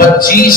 25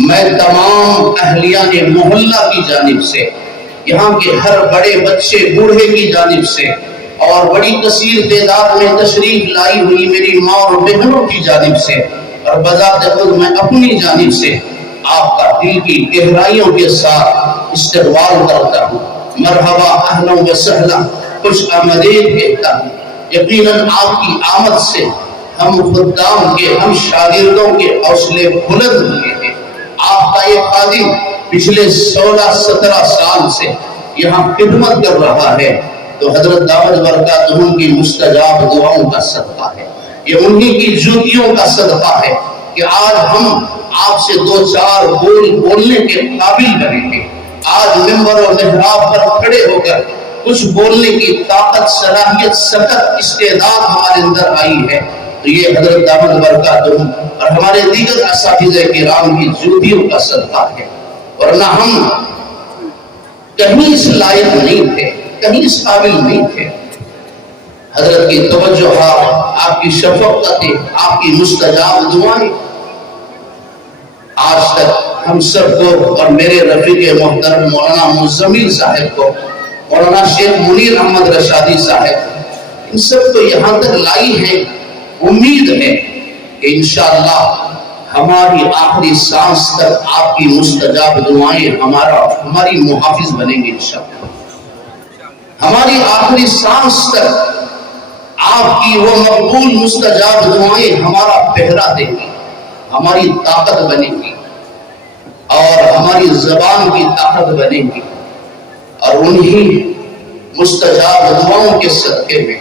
میں تمام اہلیان محلہ کی جانب سے، یہاں کے ہر بڑے بچے بوڑھے کی جانب سے، اور بڑی کثیر تعداد میں تشریف لائی ہوئی میری ماں اور بہنوں کی جانب سے، اور بذات خود میں اپنی جانب سے آپ کا دل کی گہرائیوں کے ساتھ استقبال کرتا ہوں۔ مرحبا، اہلا و سہلا، خوش آمدید کہتا ہوں۔ یقیناً آپ کی آمد سے ہم خدام کے، ہم شاگردوں کے حوصلے بلند ہوئے ہیں۔ آپ کا یہ خادم پچھلے 16-17 سال سے یہاں خدمت کر رہا ہے، تو حضرت دامت برکاتہم کی مستجاب دعاؤں کا صدقہ ہے، یہ انہی کی جوتیوں کا صدقہ ہے کہ آج ہم آپ سے 2-4 بولنے کے قابل بنے ہیں۔ آج منبر و محراب پر کھڑے ہو کر کچھ بولنے کی طاقت، صلاحیت، سکت، استعداد ہمارے اندر آئی ہے، تو یہ حضرت دامت برکاتہم اور ہمارے دیگر اساتذہ کرام کی جوتیوں کا صدقہ ہے، ورنہ ہم کہیں اس لائق نہیں تھے، کہیں اس قابل نہیں تھے۔ حضرت کی توجہات، آپ کی شفقتیں، آپ کی مستجاب دعائیں آج تک ہم سب کو اور میرے رفیق محترم مولانا مزمل صاحب کو، مولانا شیخ منیر احمد رشادی صاحب، ان سب کو یہاں تک لائی ہے۔ امید ہے کہ انشاءاللہ ہماری آخری سانس تک آپ کی مستجاب دعائیں ہماری محافظ بنیں گے انشاءاللہ۔ ہماری آخری سانس تک آپ کی وہ مقبول مستجاب دعائیں ہمارا پہرا دیں گی، ہماری طاقت بنیں گی، اور ہماری زبان کی طاقت بنیں گی، اور انہی مستجاب دعاؤں کے صدقے میں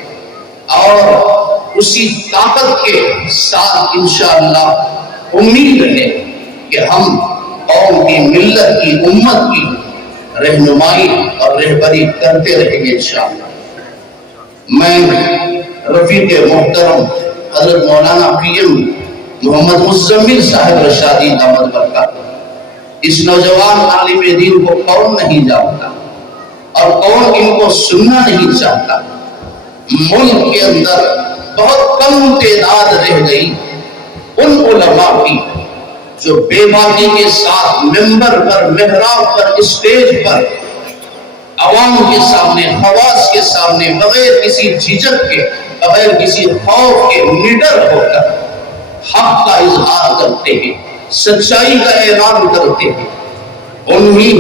اور اسی طاقت کے ساتھ انشاءاللہ امید ہے کہ ہم قوم کی، ملت کی، امت کی رہنمائی اور رہبری کرتے رہیں گے انشاءاللہ۔ میں رفیق محترم حضرت مولانا PM محمد مزمل صاحب رشادی دامت برکاتہ، اس نوجوان عالم دین کو کون نہیں جانتا اور کون ان کو سننا نہیں چاہتا۔ ملک کے اندر بہت کم تعداد رہ گئی ان علماء کی جو بے باکی کے ساتھ ممبر پر، محراب پر، اسٹیج پر، عوام کے سامنے، خواص کے سامنے، بغیر کسی جھجک کے، بغیر کسی خوف کے، نڈر ہو کر حق کا اظہار کرتے ہیں، سچائی کا اعلان کرتے ہیں۔ انہی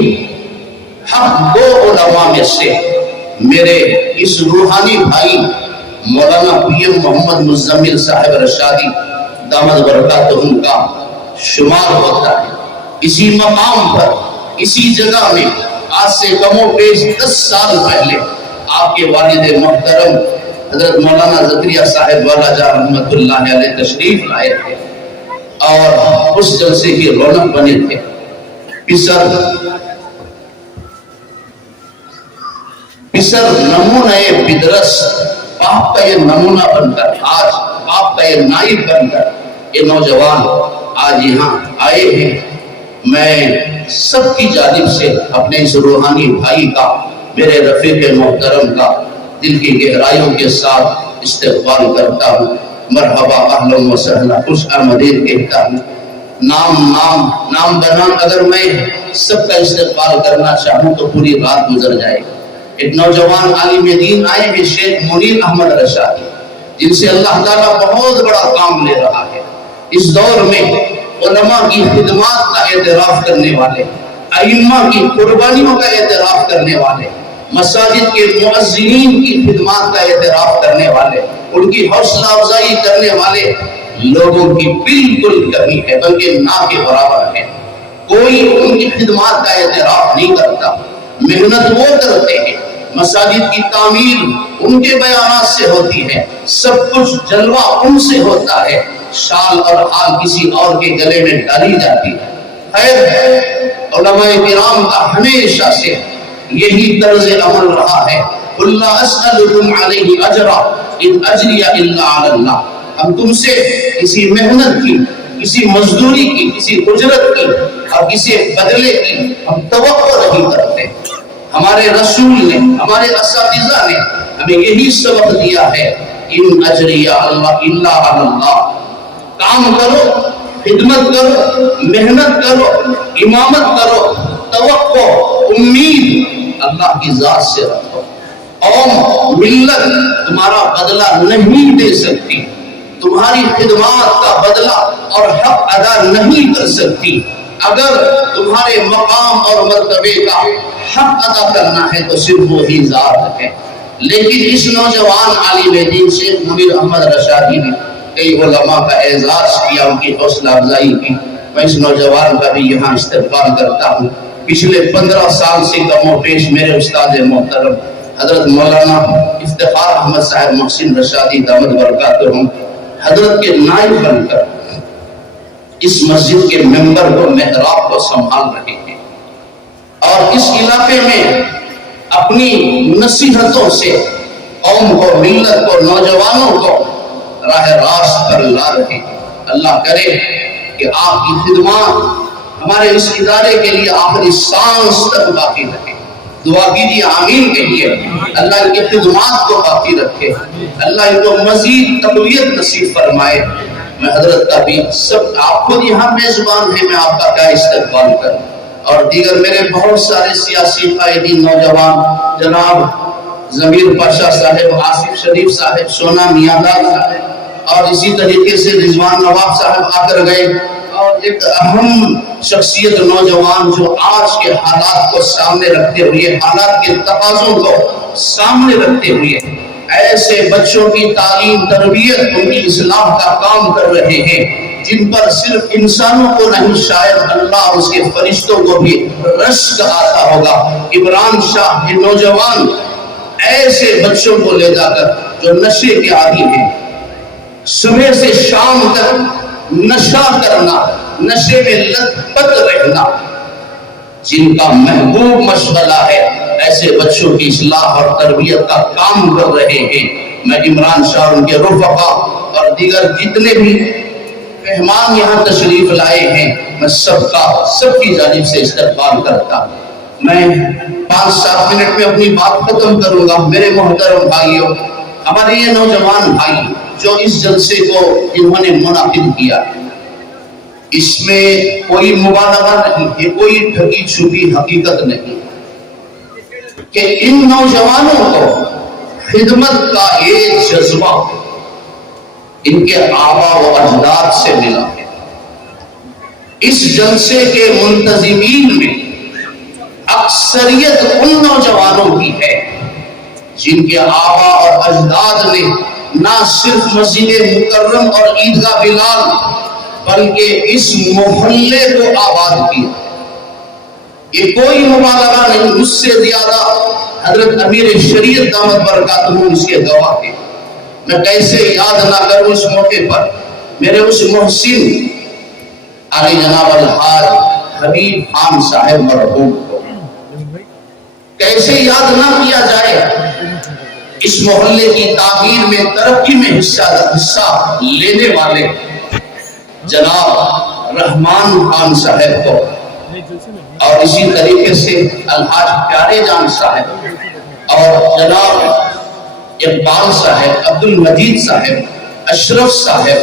حق دو علماء میں سے میرے اس روحانی بھائی مولانا PM محمد مزمل صاحب رشادی دامت برکاتہم کا شمار ہوتا ہے۔ اسی مقام پر، اسی جگہ میں آج سے کم و بیش 10 سال پہلے آپ کے والد محترم حضرت مولانا زکریا صاحب والا جان رحمت اللہ علیہ تشریف لائے تھے اور اس جلسے کی رونق بنے تھے۔ پسر نمونہ بدرس، باپ کا یہ نمونہ بن کر، آج باپ کا یہ نائب بن کر یہ نوجوان آج یہاں آئے ہیں۔ میں سب کی جانب سے اپنے اس روحانی بھائی کا، میرے رفیق محترم کا دل کی گہرائیوں کے ساتھ استقبال کرتا ہوں۔ مرحبا، اہلا و سہلا، خوش آمدید کہتا ہوں۔ نام بنام اگر میں سب کا استقبال کرنا چاہوں تو پوری رات گزر جائے گی۔ ایک نوجوان عالم دین آئے ہیں شیخ منیر احمد رشادی، جن سے اللہ تعالیٰ بہت بڑا کام لے رہا ہے۔ اس دور میں علماء کی خدمات کا اعتراف کرنے والے، ائمہ کی قربانیوں کا اعتراف کرنے والے، مساجد کے مؤذنین کی خدمات کا اعتراف کرنے والے، ان کی حوصلہ افزائی کرنے والے لوگوں کی بالکل کمی ہے، بلکہ نہ کے برابر ہے۔ کوئی ان کی خدمات کا اعتراف نہیں کرتا۔ محنت وہ کرتے ہیں، مساجد کی تعمیر ان کے بیانات سے ہوتی ہے، سب کچھ جلوہ ان سے ہوتا ہے، شال اور حال کسی اور کے گلے میں ڈالی جاتی ہے۔ خیر، علماء کرام کا ہمیشہ سے یہی طرز عمل رہا ہے۔ قُلْ لَا أَسْأَلُكُمْ عَلَيْهِ أَجْرًا إِنْ أَجْرِيَ إِلَّا عَلَى اللَّهِ، ہم تم سے کسی محنت کی، کسی مزدوری کی، کسی اجرت کی اور کسی بدلے کی ہم توقع نہیں کرتے۔ ہمارے رسول نے، ہمارے اساتذہ نے ہمیں یہی سبق دیا ہے، ان اجریہ اللہ الا علی اللہ، کام کرو خدمت کرو، محنت کرو، امامت کرو، توقع، امید اللہ کی ذات سے رکھو۔ قوم، ملت تمہارا بدلہ نہیں دے سکتی، تمہاری خدمات کا بدلہ اور حق ادا نہیں کر سکتی۔ اگر تمہارے مقام اور مرتبے کا حق ادا کرنا ہے تو صرف وہی ذات ہے۔ لیکن اس نوجوان عالم دین شیخ منیر احمد رشادی نے کئی علماء کا اعزاز کیا، ان کی حوصلہ افزائی کی۔ میں اس نوجوان کا بھی یہاں استقبال کرتا ہوں۔ پچھلے 15 سال سے کم و بیش میرے استاد محترم حضرت مولانا افتخار احمد صاحب محسن رشادی دامت برکاتہم حضرت کے نائب بن کر اس مسجد کے ممبر کو، محراب کو سنبھال رہے ہیں، اور اس علاقے میں اپنی نصیحتوں سے قوم کو، ملت کو، نوجوانوں کو راہ راست پر لا رہے ہیں۔ اللہ کرے کہ آپ کی خدمات ہمارے اس ادارے کے لیے آخری سانس تک باقی رہے۔ دعا کیجیے آمین کہیے۔ اللہ ان کی خدمات کو باقی رکھے، اللہ ان کو مزید تقویت نصیب فرمائے۔ میں حضرت کا بھی سب، آپ خود یہاں میزبان ہیں، میں آپ کا کیا استقبال کروں، اور دیگر میرے بہت سارے سیاسی قائدین نوجوان، جناب ضمیر پاشا صاحب، آصف شریف صاحب، سونا میاندار صاحب، اور اسی طریقے سے رضوان نواب صاحب آ کر گئے، اور ایک اہم شخصیت نوجوان جو آج کے حالات کو سامنے رکھتے ہوئے، حالات کے تقاضوں کو سامنے رکھتے ہوئے ایسے بچوں کی تعلیم، تربیت، ان کی اصلاح کا کام کر رہے ہیں جن پر صرف انسانوں کو نہیں، شاید اللہ اور اس کے فرشتوں کو بھی رشک آتا ہوگا۔ عمران شاہ یہ نوجوان ایسے بچوں کو لے جا کر جو نشے کے عادی ہیں، صبح سے شام تک نشہ کرنا، نشے میں لت پت رہنا، جن کا محبوب مشغلہ ہے، ایسے بچوں کی اصلاح اور تربیت کا کام کر رہے ہیں۔ میں عمران شاہ، ان کے رفقا اور دیگر جتنے بھی مہمان یہاں تشریف لائے ہیں، میں سب کی جانب سے استقبال کرتا ہوں۔ میں 5-7 منٹ میں اپنی بات ختم کروں گا۔ میرے محترم بھائیوں، ہمارے یہ نوجوان بھائی جو اس جلسے کو انہوں نے منعقد کیا، اس میں کوئی مبالغہ نہیں ہے، کوئی ڈھکی چھپی حقیقت نہیں کہ ان نوجوانوں کو خدمت کا ایک جذبہ ان کے آبا و اجداد سے ملا ہے۔ اس جلسے کے منتظمین میں اکثریت ان نوجوانوں کی ہے جن کے آبا اور اجداد نے نہ صرف مسجد مکرم اور عیدگاہ بلال بلکہ اس محلے کو آباد کیا۔ یہ کوئی مبالغہ نہیں، مجھ سے زیادہ حضرت امیر شریعت دامت برکاتہم اس کے گواہ ہیں۔ میں کیسے یاد نہ کروں اس موقع پر میرے اس محسن علی جناب الحاج حبیب خان صاحب مرحوم کو، کیسے یاد نہ کیا جائے اس محلے کی تعمیر میں، ترقی میں حصہ لینے والے جناب رحمان خان صاحب کو، اور اسی طریقے سے الحاج پیارے جان صاحب اور جناب اقبال صاحب، عبد المجید صاحب، اشرف صاحب،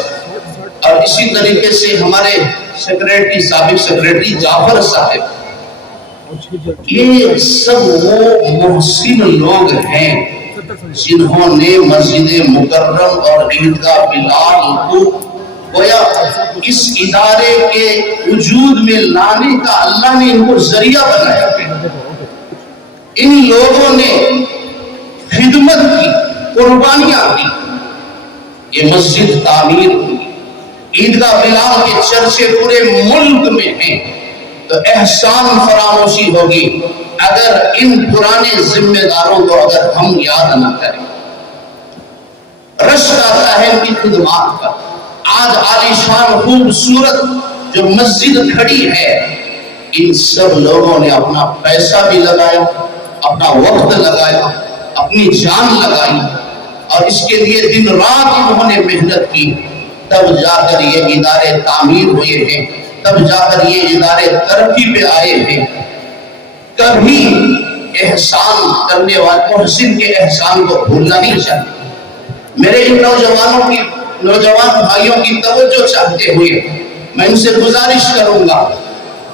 اور اسی طریقے سے ہمارے سیکریٹری، سابق سیکریٹری جعفر صاحب۔ یہ سب وہ محسن لوگ ہیں جنہوں نے مسجد مکرم اور عیدگاہ بلال کو گویا اس ادارے کے وجود میں لانے کا اللہ نے ان کو ذریعہ بنایا ہے۔ ان لوگوں نے خدمت کی، قربانیاں کی، یہ مسجد تعمیر ہوئی، عیدگاہ بلال کے چرچے پورے ملک میں ہیں، تو احسان فراموشی ہوگی اگر ان پرانے ذمہ داروں کو اگر ہم یاد نہ کریں۔ رشک آتا ہے ان کی خدمات کا۔ آج عالی شان خوبصورت جو مسجد کھڑی ہے، ان سب لوگوں نے اپنا پیسہ بھی لگایا، اپنا وقت لگایا، اپنی جان لگائی، اور اس کے لیے دن رات انہوں نے محنت کی، تب جا کر یہ ادارے تعمیر ہوئے ہیں، تب جا کر یہ ادارے ترقی پہ آئے ہیں۔ کبھی احسان کرنے والے محسن کے احسان کو بھولنا نہیں چاہیے۔ میرے ان نوجوان بھائیوں کی توجہ چاہتے ہوئے میں ان سے گزارش کروں گا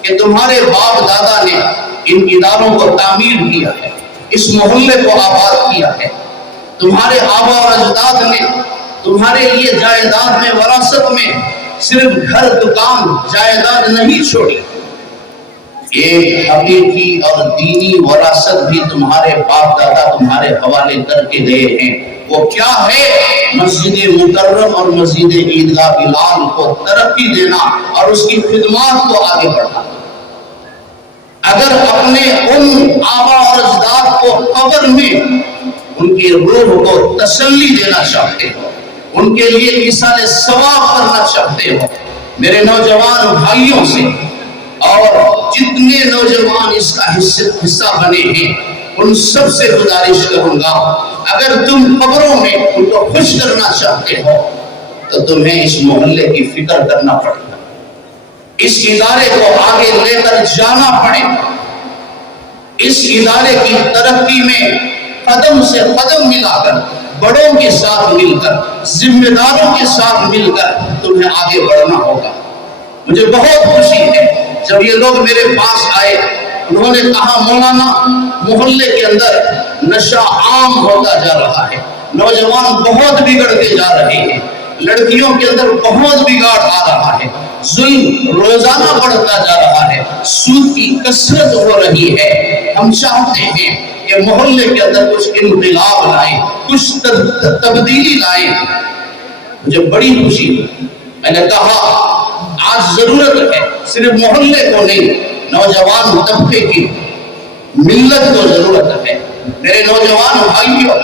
کہ تمہارے باپ دادا نے ان اداروں کو تعمیر کیا ہے، اس محلے کو آباد کیا ہے، تمہارے آبا اور اجداد نے تمہارے لیے جائیداد میں وراثت میں صرف گھر دکان جائیداد نہیں چھوڑی، ایک حقیقی اور دینی وراثت بھی تمہارے باپ دادا تمہارے حوالے کر کے گئے ہیں۔ وہ کیا ہے؟ مسجد مکرم اور مسجد عیدگاہ بلال کو ترقی دینا اور اس کی خدمات کو آگے بڑھانا۔ اگر اپنے ان آبا اور اجداد کو قبر میں ان کی روح کو تسلی دینا چاہتے ہو، ان کے لیے ایصال ثواب کرنا چاہتے ہو، میرے نوجوان بھائیوں سے اور جتنے نوجوان اس کا حصہ بنے ہیں ان سب سے گزارش کروں گا، اگر تم قبروں میں ان کو خوش کرنا چاہتے ہو تو تمہیں اس محلے کی فکر کرنا پڑے گا، اس ادارے کو آگے لے کر جانا پڑے گا، اس ادارے کی ترقی میں قدم سے قدم ملا کر، بڑوں کے ساتھ مل کر، ذمہ داروں کے ساتھ مل کر تمہیں آگے بڑھنا ہوگا۔ مجھے بہت خوشی ہے جب یہ لوگ میرے پاس آئے، انہوں نے کہا مولانا محلے کے اندر نشہ عام ہوتا جا رہا ہے، نوجوان بہت بگڑتے جا رہے ہیں، لڑکیوں کے اندر بہت بگاڑ آ رہا ہے، ظلم روزانہ بڑھتا جا رہا ہے، سود کی کثرت ہو رہی ہے، ہم چاہتے ہیں کہ محلے کے اندر کچھ انقلاب لائیں، کچھ تبدیلی لائیں۔ مجھے بڑی خوشی ہے، میں نے کہا آج ضرورت ہے صرف محلے کو نہیں، نوجوان طبقے کی ملت کو ضرورت ہے۔ میرے نوجوان بھائیوں،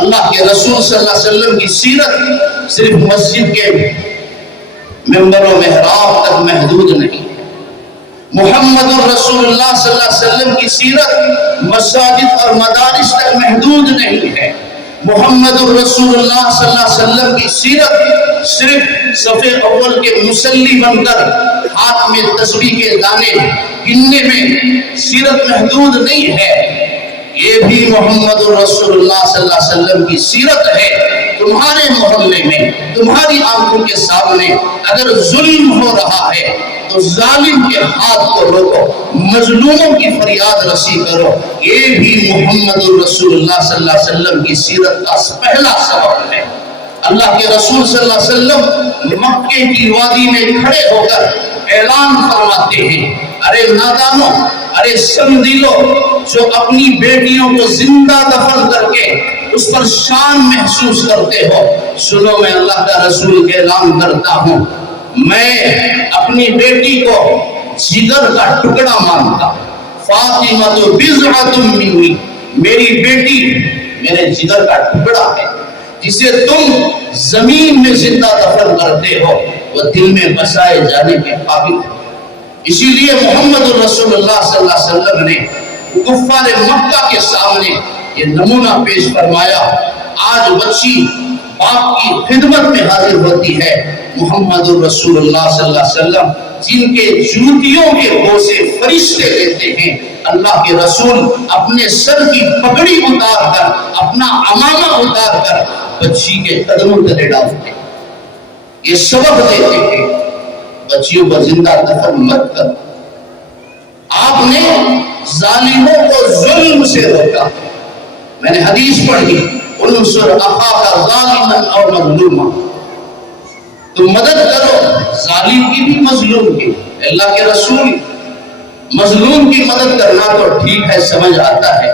اللہ کے رسول صلی اللہ علیہ وسلم کی سیرت صرف مسجد کے ممبر و محراب تک محدود نہیں ہے، محمد الرسول اللہ صلی اللہ علیہ وسلم کی سیرت مساجد اور مدارس تک محدود نہیں ہے، محمد الرسول اللہ صلی اللہ علیہ وسلم کی سیرت صرف صف اول کے مصلی بن کر ہاتھ میں تسبیح کے دانے گننے میں سیرت محدود نہیں ہے، یہ بھی محمد الرسول اللہ صلی اللہ علیہ وسلم کی سیرت ہے۔ تمہارے محلے میں، تمہاری آنکھوں کے سامنے اگر ظلم ہو رہا ہے تو ظالم کے ہاتھ کو روکو، مظلوموں کی فریاد رسی کرو، یہ بھی محمد الرسول اللہ صلی اللہ علیہ وسلم کی سیرت کا پہلا سبب ہے۔ اللہ کے رسول صلی اللہ علیہ وسلم مکے کی وادی میں کھڑے ہو کر اعلان فرماتے ہیں، ارے نادانوں، ارے سمجھیلو جو اپنی بیٹیوں کو زندہ دفن کر کے اس پر شان محسوس کرتے ہو، سنو میں اللہ کا رسول اعلان کرتا ہوں، میں اپنی بیٹی کو جگر کا ٹکڑا مانتا، فاطمہ تو بضعۃ منی، میری بیٹی میرے جگر کا ٹکڑا ہے، جسے تم زمین میں زندہ دفن کرتے ہو وہ دل میں بسائے جانے کے قابل ہے۔ اسی لیے محمد الرسول اللہ صلی اللہ علیہ وسلم نے کفار مکہ کے سامنے یہ نمونہ پیش فرمایا، آج بچی باپ کی خدمت میں حاضر ہوتی ہے، محمد الرسول اللہ صلی اللہ علیہ وسلم جن کے جوتیوں کے بوسے فرشتے لیتے ہیں، اللہ کے رسول اپنے سر کی پگڑی اتار کر، اپنا عمامہ اتار کر بچی کے قدموں تلے ڈالتے ہیں، یہ سبق دیتے ہیں بچیوں کو زندہ دفن مت کر۔ آپ نے ظالموں کو ظلم سے روکا، میں نے حدیث پڑھی، انصر اخاک ظالما او مظلوما، تم مدد کرو ظالم کی بھی مظلوم کی، اللہ کے رسول مظلوم کی مدد کرنا تو ٹھیک ہے، سمجھ آتا ہے،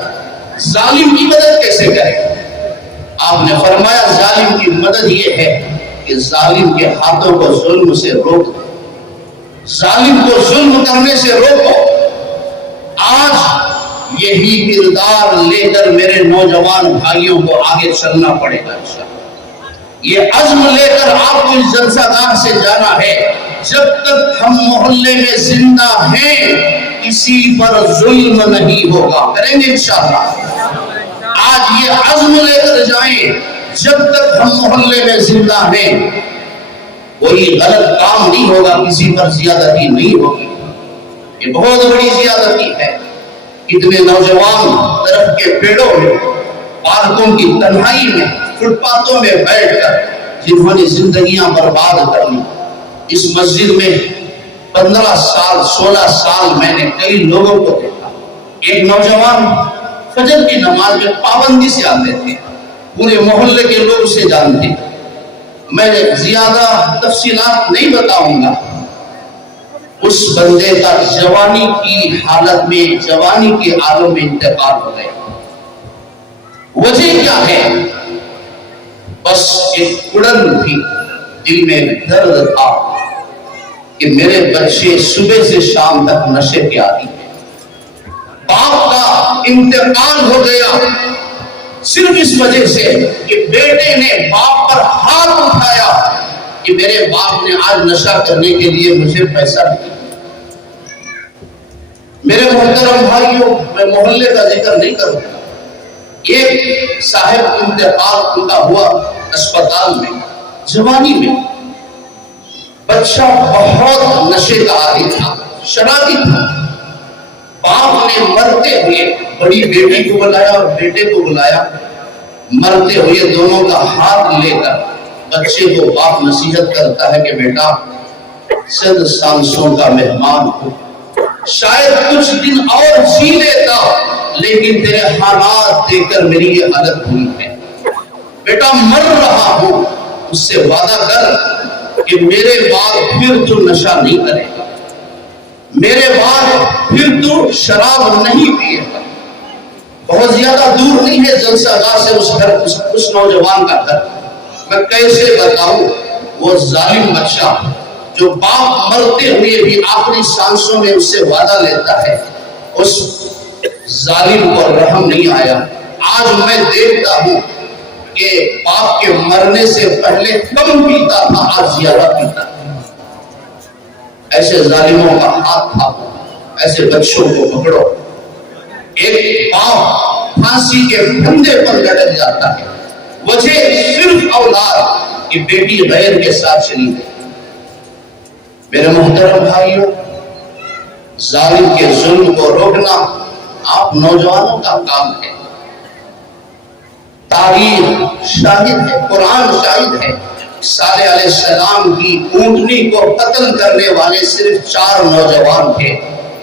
ظالم کی مدد کیسے کرے؟ آپ نے فرمایا ظالم کی مدد یہ ہے کہ ظالم کے ہاتھوں کو ظلم سے روک دو، ظالم کو ظلم کرنے سے روکو۔ آج یہی کردار لے کر میرے نوجوان بھائیوں کو آگے چلنا پڑے گا، یہ عزم لے کر آپ کو اس جلسہ گاہ سے جانا ہے، جب تک ہم محلے میں زندہ ہیں کسی پر ظلم نہیں ہوگا، کریں گے انشاءاللہ۔ آج یہ عزم لے کر جائیں، جب تک ہم محلے میں زندہ ہیں کوئی غلط کام نہیں ہوگا، کسی پر زیادتی نہیں ہوگی، یہ بہت بڑی زیادتی ہے۔ کتنے نوجوان طرف کے پیڑوں میں، پارکوں کی تنہائی میں، فٹ پاتھوں میں بیٹھ کر جنہوں نے زندگیاں برباد کر لی، اس مسجد میں 15 سال 16 سال میں نے کئی لوگوں کو دیکھا. ایک نوجوان فجر کی نماز میں پابندی سے آتے تھے، پورے محلے کے لوگ اسے جانتے. میں زیادہ تفصیلات نہیں بتاؤں گا. اس بندے کا جوانی کی حالت میں، جوانی کے عالم میں انتقال ہو گیا. وجہ کیا ہے؟ بس ایک اڑن تھی، دل میں درد تھا کہ میرے بچے صبح سے شام تک نشے کے عادی ہیں. باپ کا انتقال ہو گیا صرف اس وجہ سے کہ بیٹے نے باپ پر ہاتھ اٹھایا کہ میرے باپ نے آج نشہ کرنے کے لیے مجھے پیسہ دیا. میرے محترم بھائیوں، میں محلے کا ذکر نہیں کروں گا. ایک صاحب انتقال ان کا ہوا اسپتال میں، جوانی میں. بچہ بہت نشے کا عادی تھا، شرابی تھا. باپ نے مرتے ہوئے بڑی بیٹی کو بلایا اور بیٹے کو بلایا. مرتے ہوئے دونوں کا ہاتھ لے کر بچے کو باپ نصیحت کرتا ہے کہ بیٹا، صد سانسوں کا مہمان ہو، شاید کچھ دن اور جی لیتا، لیکن تیرے حالات دیکھ کر میری یہ حالت ہوئی ہے. بیٹا مر رہا ہوں، اس سے وعدہ کر کہ میرے بعد پھر تو نشہ نہیں کرے گا، میرے بعد پھر تو شراب نہیں پیے گا. بہت زیادہ دور نہیں ہے جلسہ گاہ سے اس نوجوان کا گھر. میں کیسے بتاؤں وہ ظالم بچہ جو باپ مرتے ہوئے بھی آخری سانسوں میں اس سے وعدہ لیتا ہے، اس ظالم کو رحم نہیں آیا. آج میں دیکھتا ہوں کہ باپ کے مرنے سے پہلے کم پیتا تھا، آج زیادہ پیتا ہے. ایسے ظالموں کا ہاتھ تھاپو، ایسے بچوں کو پکڑو. ایک باپ پھانسی کے پھندے پر لٹک جاتا ہے، وجہ صرف اولاد کی بیٹی غیر کے ساتھ چلی گئی. میرے محترم بھائیوں، ظالم کے ظلم کو روکنا آپ نوجوانوں کا کام ہے. تاریخ شاہد ہے، قرآن شاہد ہے. صالح علیہ السلام کی اونٹنی کو قتل کرنے والے صرف 4 نوجوان تھے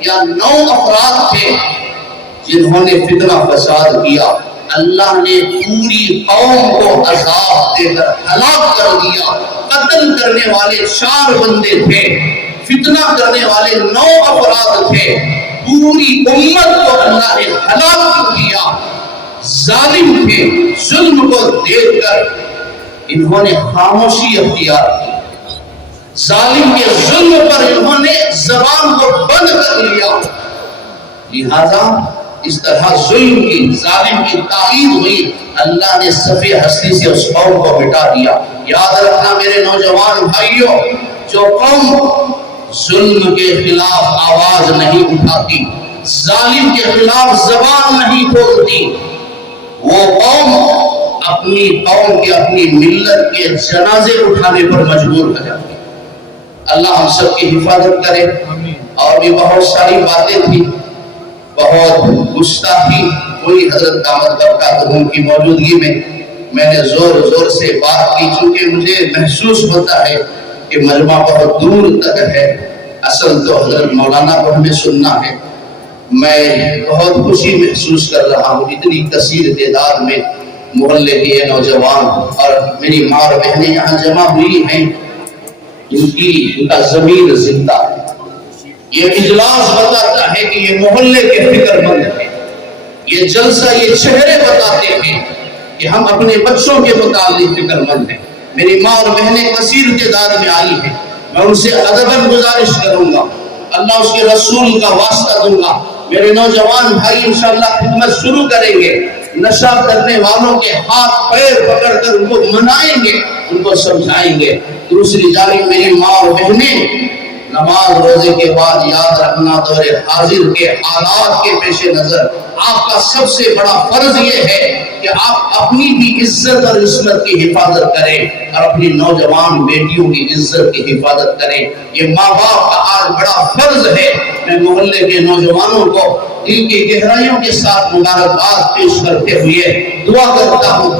یا 9 افراد تھے جنہوں نے فتنہ فساد کیا. اللہ نے پوری قوم کو عذاب دے کر ہلاک کر دیا. قتل کرنے والے 4 بندے تھے، فتنہ کرنے والے 9 افراد تھے. پوری امت کو اللہ نے ہلاک کر دیا. ظالم تھے، ظلم کو دیکھ کر انہوں نے خاموشی اختیار کی. ظالم کے ظلم پر انہوں نے زبان کو بند کر لیا. لہذا اس طرح ظلم کی، ظالم کی تائید ہوئی. اللہ نے صفحہ ہستی سے اس قوم کو مٹا دیا. یاد رکھنا میرے نوجوان بھائیوں، جو قوم ظلم کے خلاف آواز نہیں اٹھاتی، ظالم کے خلاف زبان نہیں کھولتی، وہ قوم اپنی قوم کے، اپنی ملت کے جنازے اٹھانے پر مجبور ہو جاتی. اللہ ہم سب کی حفاظت کرے. اور بھی بہت ساری باتیں تھی، بہت گستاخی ہوئی حضرت دامت برکاتہم کی موجودگی میں نے زور سے بات کی. چونکہ مجھے محسوس ہوتا ہے کہ مجمع بہت دور تک ہے، اصل تو حضرت مولانا کو ہمیں سننا ہے. میں بہت خوشی محسوس کر رہا ہوں، اتنی کثیر تعداد میں محلے کے یہ نوجوان اور میری ماں اور بہنیں یہاں جمع ہوئی ہیں. ان کا ضمیر زندہ ہے. یہ اجلاس بتاتا ہے کہ یہ محلے کے فکر مند ہیں. یہ جلسہ، یہ چہرے بتاتے ہیں کہ ہم اپنے بچوں کے متعلق فکر مند ہیں. میری ماں اور بہنیں کثیر تعداد میں آئی ہیں. میں ان سے ادباً گزارش کروں گا، اللہ اس کے رسول کا واسطہ دوں گا، میرے نوجوان بھائی انشاءاللہ خدمت شروع کریں گے. نشہ کرنے والوں کے ہاتھ پیر پکڑ کر ان کو منائیں گے، ان کو سمجھائیں گے. دوسری جانب میری ماں اور بہنیں، نماز روزے کے بعد یاد رکھنا دور حاضر کے حالات کے پیش نظر آپ کا سب سے بڑا فرض یہ ہے کہ آپ اپنی بھی عزت اور عصمت کی حفاظت کریں اور اپنی نوجوان بیٹیوں کی عزت کی حفاظت کریں. یہ ماں باپ کا آج بڑا فرض ہے. میں محلے کے نوجوانوں کو دل کی گہرائیوں کے ساتھ مبارکباد پیش کرتے ہوئے دعا کرتا ہوں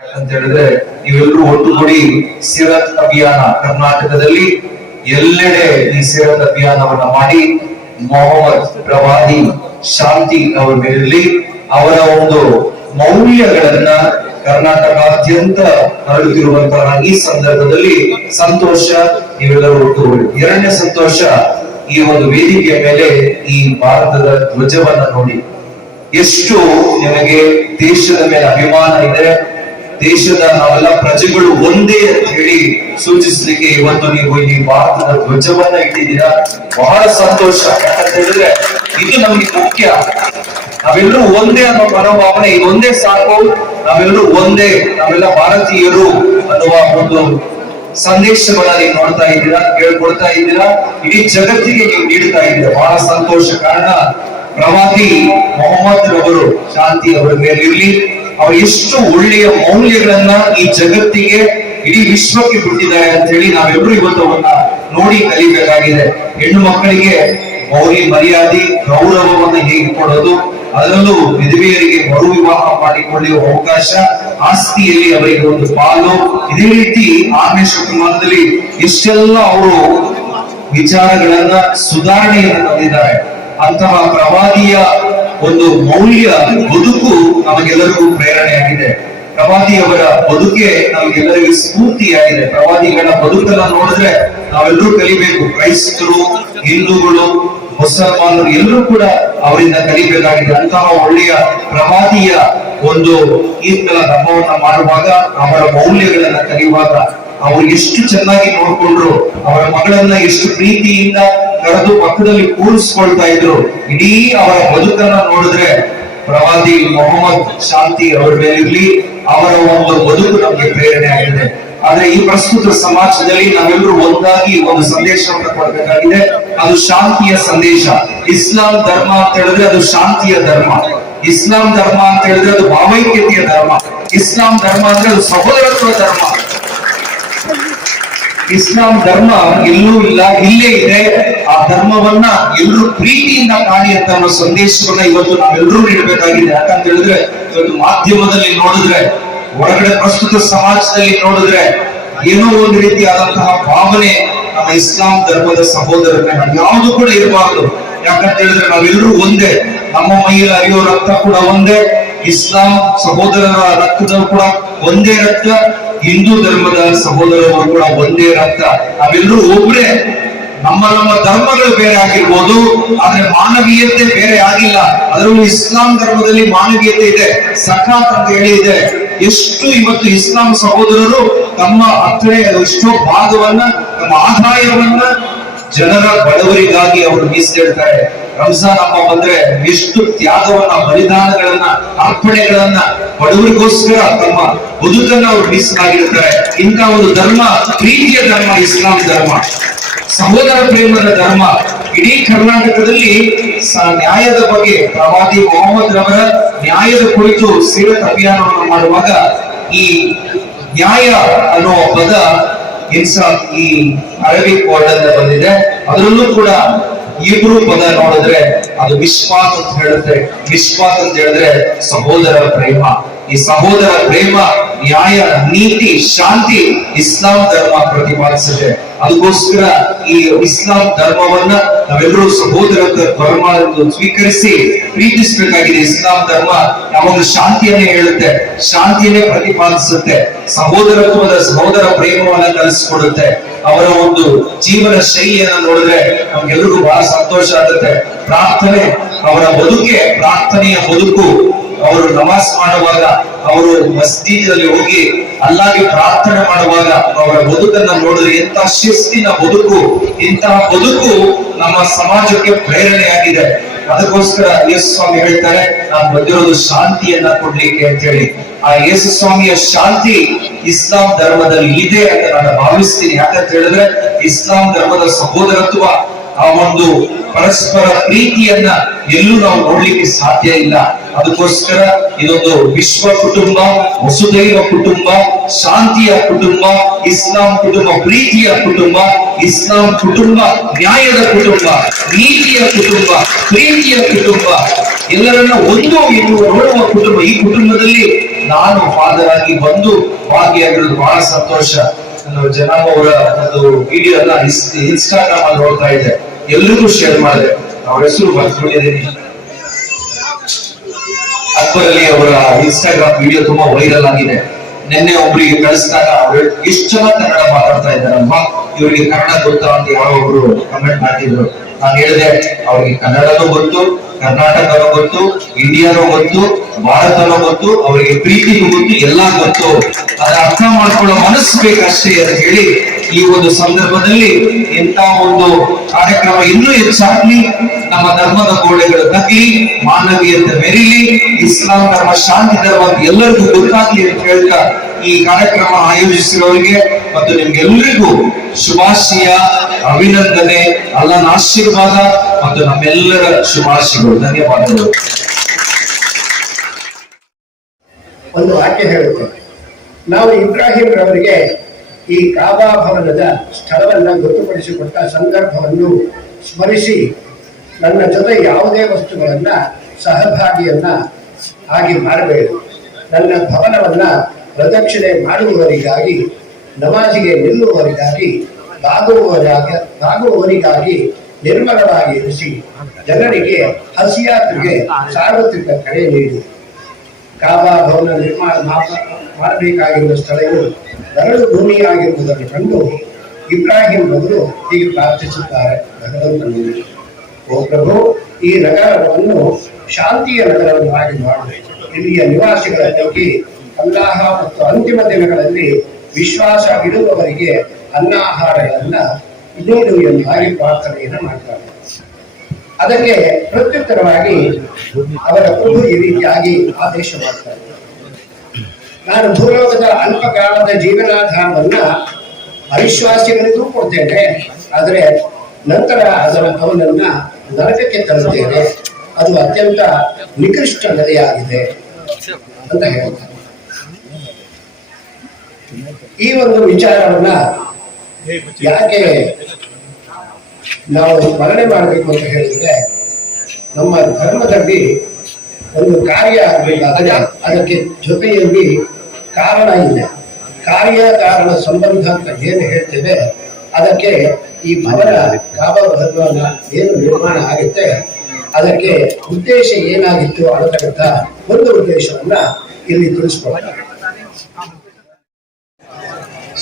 ಅಂತ ಹೇಳಿದ್ರೆ ನೀವೆಲ್ಲರೂ ಒಟ್ಟುಗೂಡಿ ಸಿರತ್ ಅಭಿಯಾನ ಕರ್ನಾಟಕದಲ್ಲಿ ಎಲ್ಲೆಡೆ ಈ ಸಿರತ್ ಅಭಿಯಾನವನ್ನ ಮಾಡಿ ಮೊಹಮ್ಮದ್ ಪ್ರವಾದಿ ಶಾಂತಿ ಅವರ ಮೇಲಿರಲಿ, ಅವರ ಒಂದು ಮೌಲ್ಯಗಳನ್ನ ಕರ್ನಾಟಕಾದ್ಯಂತ ಹರಡುತ್ತಿರುವಂತಹ ಈ ಸಂದರ್ಭದಲ್ಲಿ ಸಂತೋಷ ನೀವೆಲ್ಲರೂ ಒಟ್ಟುಗೂಡಿ. ಎರಡನೇ ಸಂತೋಷ, ಈ ಒಂದು ವೇದಿಕೆಯ ಮೇಲೆ ಈ ಭಾರತದ ಧ್ವಜವನ್ನ ನೋಡಿ ಎಷ್ಟು ನಿಮಗೆ ದೇಶದ ಮೇಲೆ ಅಭಿಮಾನ ಇದೆ. ದೇಶದ ನಾವೆಲ್ಲ ಪ್ರಜೆಗಳು ಒಂದೇ ಅಂತ ಹೇಳಿ ಸೂಚಿಸಲಿಕ್ಕೆ ಇವತ್ತು ನೀವು ಇಲ್ಲಿ ಭಾರತದ ಧ್ವಜವನ್ನ ಇಟ್ಟಿದ್ದೀರಾ. ಬಹಳ ಸಂತೋಷ. ಯಾಕಂತ ಹೇಳಿದ್ರೆ ಇದು ನಮ್ಗೆ ಮುಖ್ಯ. ನಾವೆಲ್ಲರೂ ಒಂದೇ ಅನ್ನೋ ಮನೋಭಾವನೆ, ಇದೊಂದೇ ಸಾಕು, ನಾವೆಲ್ಲರೂ ಒಂದೇ, ನಾವೆಲ್ಲ ಭಾರತೀಯರು ಅನ್ನುವ ಒಂದು ಸಂದೇಶವನ್ನ ನೀವು ನೋಡ್ತಾ ಇದ್ದೀರಾ, ಕೇಳ್ಕೊಳ್ತಾ ಇದ್ದೀರಾ, ಇಡೀ ಜಗತ್ತಿಗೆ ನೀವು ನೀಡ್ತಾ ಇದ್ದೀರಾ. ಬಹಳ ಸಂತೋಷ. ಕಾರಣ ಪ್ರವಾದಿ ಮೊಹಮ್ಮದ್ ರವರು ಶಾಂತಿ ಅವರ ಮೇಲಿರ್ಲಿ, ಅವರು ಎಷ್ಟು ಒಳ್ಳೆಯ ಮೌಲ್ಯಗಳನ್ನ ಈ ಜಗತ್ತಿಗೆ, ಇಡೀ ವಿಶ್ವಕ್ಕೆ ಬಿಟ್ಟಿದ್ದಾರೆ ಅಂತ ಹೇಳಿ ನಾವೆಲ್ಲರೂ ಇವತ್ತು ಅವನ್ನ ನೋಡಿ ಕಲಿಬೇಕಾಗಿದೆ. ಹೆಣ್ಣು ಮಕ್ಕಳಿಗೆ ಮರ್ಯಾದೆ, ಗೌರವವನ್ನು ಹೇಗೆ ಕೊಡೋದು, ಅದರಲ್ಲೂ ವಿಧವೆಯರಿಗೆ ಮರು ವಿವಾಹ ಮಾಡಿಕೊಳ್ಳುವ ಅವಕಾಶ, ಆಸ್ತಿಯಲ್ಲಿ ಅವರಿಗೆ ಒಂದು ಪಾಲು, ಇದೇ ರೀತಿ ಆರನೇ ಶತಮಾನದಲ್ಲಿ ಎಷ್ಟೆಲ್ಲ ಅವರು ವಿಚಾರಗಳನ್ನ ಸುಧಾರಣೆಯನ್ನು ತಂದಿದ್ದಾರೆ. ಅಂತಹ ಪ್ರವಾದಿಯ ಒಂದು ಮೌಲ್ಯ ಬದುಕು ನಮಗೆಲ್ಲರಿಗೂ ಪ್ರೇರಣೆಯಾಗಿದೆ. ಪ್ರವಾದಿಯವರ ಬದುಕೆ ನಮಗೆಲ್ಲರಿಗೂ ಸ್ಫೂರ್ತಿಯಾಗಿದೆ. ಪ್ರವಾದಿಗಳ ಬದುಕನ್ನ ನೋಡಿದ್ರೆ ನಾವೆಲ್ಲರೂ ಕಲಿಬೇಕು. ಕ್ರೈಸ್ತರು, ಹಿಂದೂಗಳು, ಮುಸಲ್ಮಾನರು ಎಲ್ಲರೂ ಕೂಡ ಅವರಿಂದ ಕಲಿಬೇಕಾಗಿದೆ. ಅಂತಹ ಒಳ್ಳೆಯ ಪ್ರವಾದಿಯ ಒಂದು ಕೀರ್ತನ ಧರ್ಮವನ್ನ ಮಾಡುವಾಗ, ಅವರ ಮೌಲ್ಯಗಳನ್ನ ಕಲಿಯುವಾಗ, ಅವರು ಎಷ್ಟು ಚೆನ್ನಾಗಿ ನೋಡ್ಕೊಂಡ್ರು, ಅವರ ಮಗಳನ್ನ ಎಷ್ಟು ಪ್ರೀತಿಯಿಂದ ಕರೆದು ಪಕ್ಕದಲ್ಲಿ ಕೂರಿಸ್ಕೊಳ್ತಾ ಇದ್ರು. ಇಡೀ ಅವರ ಬದುಕನ್ನ ನೋಡಿದ್ರೆ ಪ್ರವಾದಿ ಮೊಹಮ್ಮದ್ ಶಾಂತಿ ಅವರ ಮೇಲಿರ್ಲಿ, ಅವರ ಒಂದು ಬದುಕು ನಮಗೆ ಪ್ರೇರಣೆ ಆಗಿದೆ. ಆದ್ರೆ ಈ ಪ್ರಸ್ತುತ ಸಮಾಜದಲ್ಲಿ ನಾವೆಲ್ಲರೂ ಒಂದಾಗಿ ಒಂದು ಸಂದೇಶವನ್ನು ಕೊಡಬೇಕಾಗಿದೆ. ಅದು ಶಾಂತಿಯ ಸಂದೇಶ. ಇಸ್ಲಾಂ ಧರ್ಮ ಅಂತ ಹೇಳಿದ್ರೆ ಅದು ಶಾಂತಿಯ ಧರ್ಮ. ಇಸ್ಲಾಂ ಧರ್ಮ ಅಂತ ಹೇಳಿದ್ರೆ ಅದು ಭಾವೈಕ್ಯತೆಯ ಧರ್ಮ. ಇಸ್ಲಾಂ ಧರ್ಮ ಅಂದ್ರೆ ಅದು ಸಹೋದರತ್ವ ಧರ್ಮ. ಇಸ್ಲಾಂ ಧರ್ಮ ಎಲ್ಲೂ ಇಲ್ಲ, ಇಲ್ಲೇ ಇದೆ. ಆ ಧರ್ಮವನ್ನ ಎಲ್ಲರೂ ಪ್ರೀತಿಯಿಂದ ಕಾಣಿ ಅಂತ ಅನ್ನೋ ಸಂದೇಶವನ್ನ ಇವತ್ತು ನಾವೆಲ್ಲರೂ ನೀಡಬೇಕಾಗಿದೆ. ಯಾಕಂತ ಹೇಳಿದ್ರೆ ಇವತ್ತು ಮಾಧ್ಯಮದಲ್ಲಿ ನೋಡಿದ್ರೆ ಹೊರಗಡೆ ಪ್ರಸ್ತುತ ಸಮಾಜದಲ್ಲಿ ನೋಡಿದ್ರೆ ಏನೋ ಒಂದು ರೀತಿಯಾದಂತಹ ಭಾವನೆ ನಮ್ಮ ಇಸ್ಲಾಂ ಧರ್ಮದ ಸಹೋದರರ ಯಾವುದು ಕೂಡ ಇರಬಾರ್ದು. ಯಾಕಂತ ಹೇಳಿದ್ರೆ ನಾವೆಲ್ಲರೂ ಒಂದೇ, ನಮ್ಮ ಮೈಯಲ್ಲಿ ಹರಿಯೋ ರಕ್ತ ಕೂಡ ಒಂದೇ, ಇಸ್ಲಾಂ ಸಹೋದರರ ರಕ್ತದಲ್ಲೂ ಕೂಡ ಒಂದೇ ರಕ್ತ, ಹಿಂದೂ ಧರ್ಮದ ಸಹೋದರರು ಕೂಡ ಒಂದೇ ರಕ್ತ. ನಾವೆಲ್ಲರೂ ಒಬ್ರೇ. ನಮ್ಮ ಧರ್ಮಗಳು ಬೇರೆ ಆಗಿರ್ಬೋದು, ಆದ್ರೆ ಮಾನವೀಯತೆ ಬೇರೆ ಆಗಿಲ್ಲ. ಅದರಲ್ಲೂ ಇಸ್ಲಾಂ ಧರ್ಮದಲ್ಲಿ ಮಾನವೀಯತೆ ಇದೆ, ಸಕಾತ್ ಅಂತ ಹೇಳಿ ಇದೆ. ಎಷ್ಟು ಇವತ್ತು ಇಸ್ಲಾಂ ಸಹೋದರರು ತಮ್ಮ ಹತ್ತಿರ ಎಷ್ಟೋ ಭಾಗವನ್ನ, ತಮ್ಮ ಆದಾಯವನ್ನ ಜನರ ಬಡವರಿಗಾಗಿ ಅವರು ಮೀಸಲಿಡ್ತಾರೆ. ರಂಜಾನ್ ಹಬ್ಬ ಬಂದ್ರೆ ಎಷ್ಟು ತ್ಯಾಗವನ್ನ, ಬಲಿದಾನಗಳನ್ನ, ಅರ್ಪಣೆಗಳನ್ನ ಬಡವರಿಗೋಸ್ಕರ ತಮ್ಮ ಬದುಕನ್ನ ಅವರು ಮೀಸಲಾಗಿರ್ತಾರೆ. ಇಂಥ ಒಂದು ಧರ್ಮ, ಪ್ರೀತಿಯ ಧರ್ಮ ಇಸ್ಲಾಂ ಧರ್ಮ, ಸಹೋದರ ಪ್ರೇಮದ ಧರ್ಮ. ಇಡೀ ಕರ್ನಾಟಕದಲ್ಲಿ ನ್ಯಾಯದ ಬಗ್ಗೆ ಪ್ರವಾದಿ ಮೊಹಮ್ಮದ್ ರವರ ನ್ಯಾಯದ ಕುರಿತು ಸೀರತ್ ಅಭಿಯಾನವನ್ನು ಮಾಡುವಾಗ ಈ ನ್ಯಾಯ ಅನ್ನುವ ಪದ ಇನ್ಸಾಫ್ ಈ ಅರಬಿಕ್ ವರ್ಡ್ ಅಂತ ಬಂದಿದೆ. ಅದರಲ್ಲೂ ಕೂಡ ಇಬ್ರು ಪದ ನೋಡಿದ್ರೆ ಅದು ವಿಶ್ವಾಸ್ ಅಂತ ಹೇಳುತ್ತೆ. ವಿಶ್ವಾಸ್ ಅಂತ ಹೇಳಿದ್ರೆ ಸಹೋದರ ಪ್ರೇಮ. ಈ ಸಹೋದರ ಪ್ರೇಮ, ನ್ಯಾಯ, ನೀತಿ, ಶಾಂತಿ ಇಸ್ಲಾಂ ಧರ್ಮ ಪ್ರತಿಪಾದಿಸುತ್ತೆ. ಅದಕ್ಕೋಸ್ಕರ ಈ ಇಸ್ಲಾಂ ಧರ್ಮವನ್ನ ನಾವೆಲ್ಲರೂ ಸಹೋದರ ಧರ್ಮ ಎಂದು ಸ್ವೀಕರಿಸಿ ಪ್ರೀತಿಸಬೇಕಾಗಿದೆ. ಇಸ್ಲಾಂ ಧರ್ಮ ಯಾವಾಗಲೂ ಶಾಂತಿಯನ್ನೇ ಹೇಳುತ್ತೆ, ಶಾಂತಿಯನ್ನೇ ಪ್ರತಿಪಾದಿಸುತ್ತೆ, ಸಹೋದರ ಪ್ರೇಮವನ್ನ ಕಲಿಸಿಕೊಡುತ್ತೆ. ಅವರ ಒಂದು ಜೀವನ ಶೈಲಿಯನ್ನ ನೋಡಿದ್ರೆ ನಮ್ಗೆಲ್ರಿಗೂ ಬಹಳ ಸಂತೋಷ ಆಗುತ್ತೆ. ಪ್ರಾರ್ಥನೆ, ಅವರ ಬದುಕೆ ಪ್ರಾರ್ಥನೆಯ ಬದುಕು. ಅವರು ನಮಾಜ್ ಮಾಡುವಾಗ, ಅವರು ಮಸ್ಜಿದಲ್ಲಿ ಹೋಗಿ ಅಲ್ಲಾಗೆ ಪ್ರಾರ್ಥನೆ ಮಾಡುವಾಗ ಅವರ ಬದುಕನ್ನ ನೋಡಿದ್ರೆ ಎಂತ ಶಿಸ್ತಿನ ಬದುಕು. ಇಂತಹ ಬದುಕು ನಮ್ಮ ಸಮಾಜಕ್ಕೆ ಪ್ರೇರಣೆಯಾಗಿದೆ. ಅದಕ್ಕೋಸ್ಕರ ಯೇಸು ಸ್ವಾಮಿ ಹೇಳ್ತಾರೆ, ನಾನು ಬಂದಿರೋದು ಶಾಂತಿಯನ್ನ ಕೊಡ್ಲಿಕ್ಕೆ ಅಂತ ಹೇಳಿ. ಆ ಯೇಸು ಸ್ವಾಮಿಯ ಶಾಂತಿ ಇಸ್ಲಾಂ ಧರ್ಮದಲ್ಲಿ ಇದೆ ಅಂತ ನಾನು ಭಾವಿಸ್ತೀನಿ. ಯಾಕಂತ ಹೇಳಿದ್ರೆ ಇಸ್ಲಾಂ ಧರ್ಮದ ಸಹೋದರತ್ವ, ಆ ಒಂದು ಪರಸ್ಪರ ಪ್ರೀತಿಯನ್ನ ಎಲ್ಲೂ ನಾವು ನೋಡ್ಲಿಕ್ಕೆ ಸಾಧ್ಯ ಇಲ್ಲ. ಅದಕ್ಕೋಸ್ಕರ ಇದೊಂದು ವಿಶ್ವ ಕುಟುಂಬ, ವಸುದೈವ ಕುಟುಂಬ, ಶಾಂತಿಯ ಕುಟುಂಬ, ಇಸ್ಲಾಂ ಕುಟುಂಬ, ಪ್ರೀತಿಯ ಕುಟುಂಬ, ಇಸ್ಲಾಂ ಕುಟುಂಬ, ನ್ಯಾಯದ ಕುಟುಂಬ, ನೀತಿಯ ಕುಟುಂಬ, ಪ್ರೀತಿಯ ಕುಟುಂಬ, ಎಲ್ಲರನ್ನ ಒಂದು ಎನ್ನುವ ನೋಡುವ ಕುಟುಂಬ. ಈ ಕುಟುಂಬದಲ್ಲಿ ನಾನು ಫಾದರ್ ಆಗಿ ಬಂದು ಭಾಗಿಯಾಗಿರೋದು ಬಹಳ ಸಂತೋಷ. ಜನಾಬ್ ಅವರ ಒಂದು ವಿಡಿಯೋ ಎಲ್ಲ ಇನ್ಸ್ಟಾಗ್ರಾಮ್ ಅಲ್ಲಿ ನೋಡ್ತಾ ಇದ್ದೆ, ಎಲ್ರಿಗೂ ಶೇರ್ ಮಾಡಿದೆ. ಅವ್ರ ಹೆಸರು ಬರ್ಕೊಂಡಿದ್ದೀನಿ, ಅಕ್ಬರ್ ಅಲಿ ಅವರ ಇನ್ಸ್ಟಾಗ್ರಾಮ್ ವಿಡಿಯೋ ತುಂಬಾ ವೈರಲ್ ಆಗಿದೆ. ನಿನ್ನೆ ಒಬ್ಬರಿಗೆ ಕಳಿಸಿದಾಗ ಅವ್ರು ಎಷ್ಟು ಜನ ಕನ್ನಡ ಮಾತಾಡ್ತಾ ಇದ್ದಾರಲ್ವ, ಇವರಿಗೆ ಕನ್ನಡ ಗೊತ್ತಾ ಅಂತ ಯಾರೋ ಒಬ್ರು ಕಮೆಂಟ್ ಮಾಡಿದ್ರು. ನಾನು ಹೇಳಿದೆ, ಅವ್ರಿಗೆ ಕನ್ನಡನೂ ಗೊತ್ತು, ಕರ್ನಾಟಕನೂ ಗೊತ್ತು, ಇಂಡಿಯಾನೂ ಗೊತ್ತು, ಭಾರತನೂ ಗೊತ್ತು, ಅವರಿಗೆ ಪ್ರೀತಿನೂ ಗೊತ್ತು, ಎಲ್ಲಾ ಗೊತ್ತು. ಅದ ಅರ್ಥ ಮಾಡ್ಕೊಳ್ಳೋ ಮನಸ್ಸು ಬೇಕಷ್ಟೇ ಅಂತ ಹೇಳಿ ಈ ಒಂದು ಸಂದರ್ಭದಲ್ಲಿ ಇಂಥ ಒಂದು ಕಾರ್ಯಕ್ರಮ ಇನ್ನೂ ಹೆಚ್ಚಾಗ್ಲಿ, ನಮ್ಮ ಧರ್ಮದ ಗೋಡೆಗಳು ತಗ್ಲಿ, ಮಾನವೀಯತೆ ಮೆರಿಲಿ, ಇಸ್ಲಾಂ ಧರ್ಮ ಶಾಂತಿ ಧರ್ಮ ಎಲ್ಲರಿಗೂ ಗೊತ್ತಾಗ್ಲಿ ಅಂತ ಹೇಳ್ತಾ ಈ ಕಾರ್ಯಕ್ರಮ ಆಯೋಜಿಸಿರೋರಿಗೆ ಮತ್ತು ನಿಮ್ಗೆಲ್ಲರಿಗೂ ಶುಭಾಶಯ, ಅಭಿನಂದನೆ, ಅಲ್ಲನ ಆಶೀರ್ವಾದ ಮತ್ತು ನಮ್ಮೆಲ್ಲರ ಶುಭಾಶಯಗಳು. ಧನ್ಯವಾದಗಳು. ಒಂದು ವಾಕ್ಯ ಹೇಳುತ್ತೆ, ನಾವು ಇಬ್ರಾಹಿಂ ರವರಿಗೆ ಈ ಕಾಬಾ ಭವನದ ಸ್ಥಳವನ್ನ ಗೊತ್ತುಪಡಿಸಿಕೊಟ್ಟ ಸಂದರ್ಭವನ್ನು ಸ್ಮರಿಸಿ ನನ್ನ ಜೊತೆ ಯಾವುದೇ ವಸ್ತುಗಳನ್ನ ಸಹಭಾಗಿಯನ್ನ ಆಗಿ ಮಾಡಬೇಡಿ. ನನ್ನ ಭವನವನ್ನ ಪ್ರದಕ್ಷಿಣೆ ಮಾಡುವವರಿಗಾಗಿ, ನಮಾಜಿಗೆ ನಿಲ್ಲುವವರಿಗಾಗಿ, ಬಾಗುವವರಿಗಾಗಿ ನಿರ್ಮಲವಾಗಿ ಇರಿಸಿ ಜನರಿಗೆ ಹಸಿಯಾತ್ರೆಗೆ ಸಾರ್ವತ್ರಿಕ ಕರೆ ನೀಡಿ. ಕಾಬಾ ಭವನ ನಿರ್ಮಾಣ ಮಾಡಬೇಕಾಗಿರುವ ಸ್ಥಳವು ಬರಡು ಭೂಮಿಯಾಗಿರುವುದನ್ನು ಕಂಡು ಇಬ್ರಾಹಿಂ ಅವರು ಹೀಗೆ ಪ್ರಾರ್ಥಿಸುತ್ತಾರೆ ಭಗವಂತನಲ್ಲಿ, ಓ ಪ್ರಭು, ಈ ನಗರವನ್ನು ಶಾಂತಿಯ ನಗರವನ್ನಾಗಿ ಮಾಡು. ಇಲ್ಲಿಯ ನಿವಾಸಿಗಳ ಪೈಕಿ ಅಲ್ಲಾಹ ಮತ್ತು ಅಂತಿಮ ದಿನಗಳಲ್ಲಿ ವಿಶ್ವಾಸ ಇಡುವವರಿಗೆ ಅನ್ನಾಹಾರಗಳನ್ನ ನೀಡು ಎಂಬಾಗಿ ಪ್ರಾರ್ಥನೆಯನ್ನು ಮಾಡ್ತಾರೆ. ಅದಕ್ಕೆ ಪ್ರತ್ಯುತ್ತರವಾಗಿ ಅವರ ಪ್ರಭು ಈ ರೀತಿಯಾಗಿ ಆದೇಶ ಮಾಡ್ತಾರೆ, ನಾನು ಭೂಲೋಕದ ಅಲ್ಪ ಕಾಲದ ಜೀವನಾಧಾರವನ್ನ ಅವಿಶ್ವಾಸಿಗಳಿಗೂ ಕೊಡ್ತೇನೆ, ಆದರೆ ನಂತರ ಅವನನ್ನ ನರಕಕ್ಕೆ ತರುತ್ತೇನೆ, ಅದು ಅತ್ಯಂತ ನಿಕೃಷ್ಟ ನದಿಯಾಗಿದೆ ಅಂತ ಹೇಳ್ತಾರೆ. ಈ ಒಂದು ವಿಚಾರವನ್ನ ಯಾಕೆ ನಾವು ಸ್ಮರಣೆ ಮಾಡಬೇಕು ಅಂತ ಹೇಳಿದ್ರೆ, ನಮ್ಮ ಧರ್ಮದಲ್ಲಿ ಒಂದು ಕಾರ್ಯ ಆಗಬೇಕಾದರೆ ಅದಕ್ಕೆ ಜೊತೆಯಲ್ಲಿ ಕಾರಣ ಇದೆ. ಕಾರ್ಯಕಾರಣ ಸಂಬಂಧ ಅಂತ ಏನು ಹೇಳ್ತೇವೆ, ಅದಕ್ಕೆ ಈ ಭವನ ಕಾಮಭವನ ಏನು ನಿರ್ಮಾಣ ಆಗುತ್ತೆ ಅದಕ್ಕೆ ಉದ್ದೇಶ ಏನಾಗಿತ್ತು ಅನ್ನತಕ್ಕಂಥ ಒಂದು ಉದ್ದೇಶವನ್ನ ಇಲ್ಲಿ ತಿಳಿಸ್ಕೊಡ್ತಾರೆ.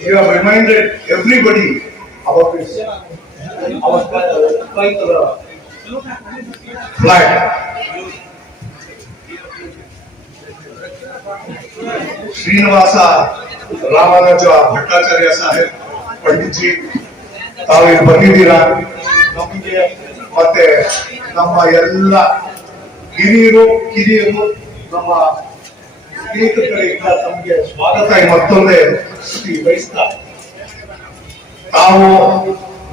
you have reminded everybody about this flag. Srinivasa Ramanuja Bhattacharya Saheb Pandit G, ತಾವು ಬಂದಿದ್ದೀರಾ. ನಮಗೆ ಮತ್ತೆ ನಮ್ಮ ಎಲ್ಲ ಹಿರಿಯರು ನಮ್ಮ ಸ್ನೇಹಿತರಿಂದ ತಮಗೆ ಸ್ವಾಗತ ಮತ್ತೊಂದೇ ಸ್ತುತಿ ಬಯಸ್ತಾ,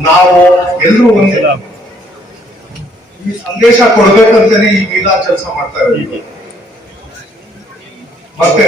ನಾವು ಎಲ್ಲರೂ ಒಂದೇ ಈ ಸಂದೇಶ ಕೊಡ್ಬೇಕಂತಾನೆ ಈ ಮೀಲಾದ್ ಜಲ್ಸ ಮಾಡ್ತಾ ಇದ್ದೀವಿ. ಮತ್ತೆ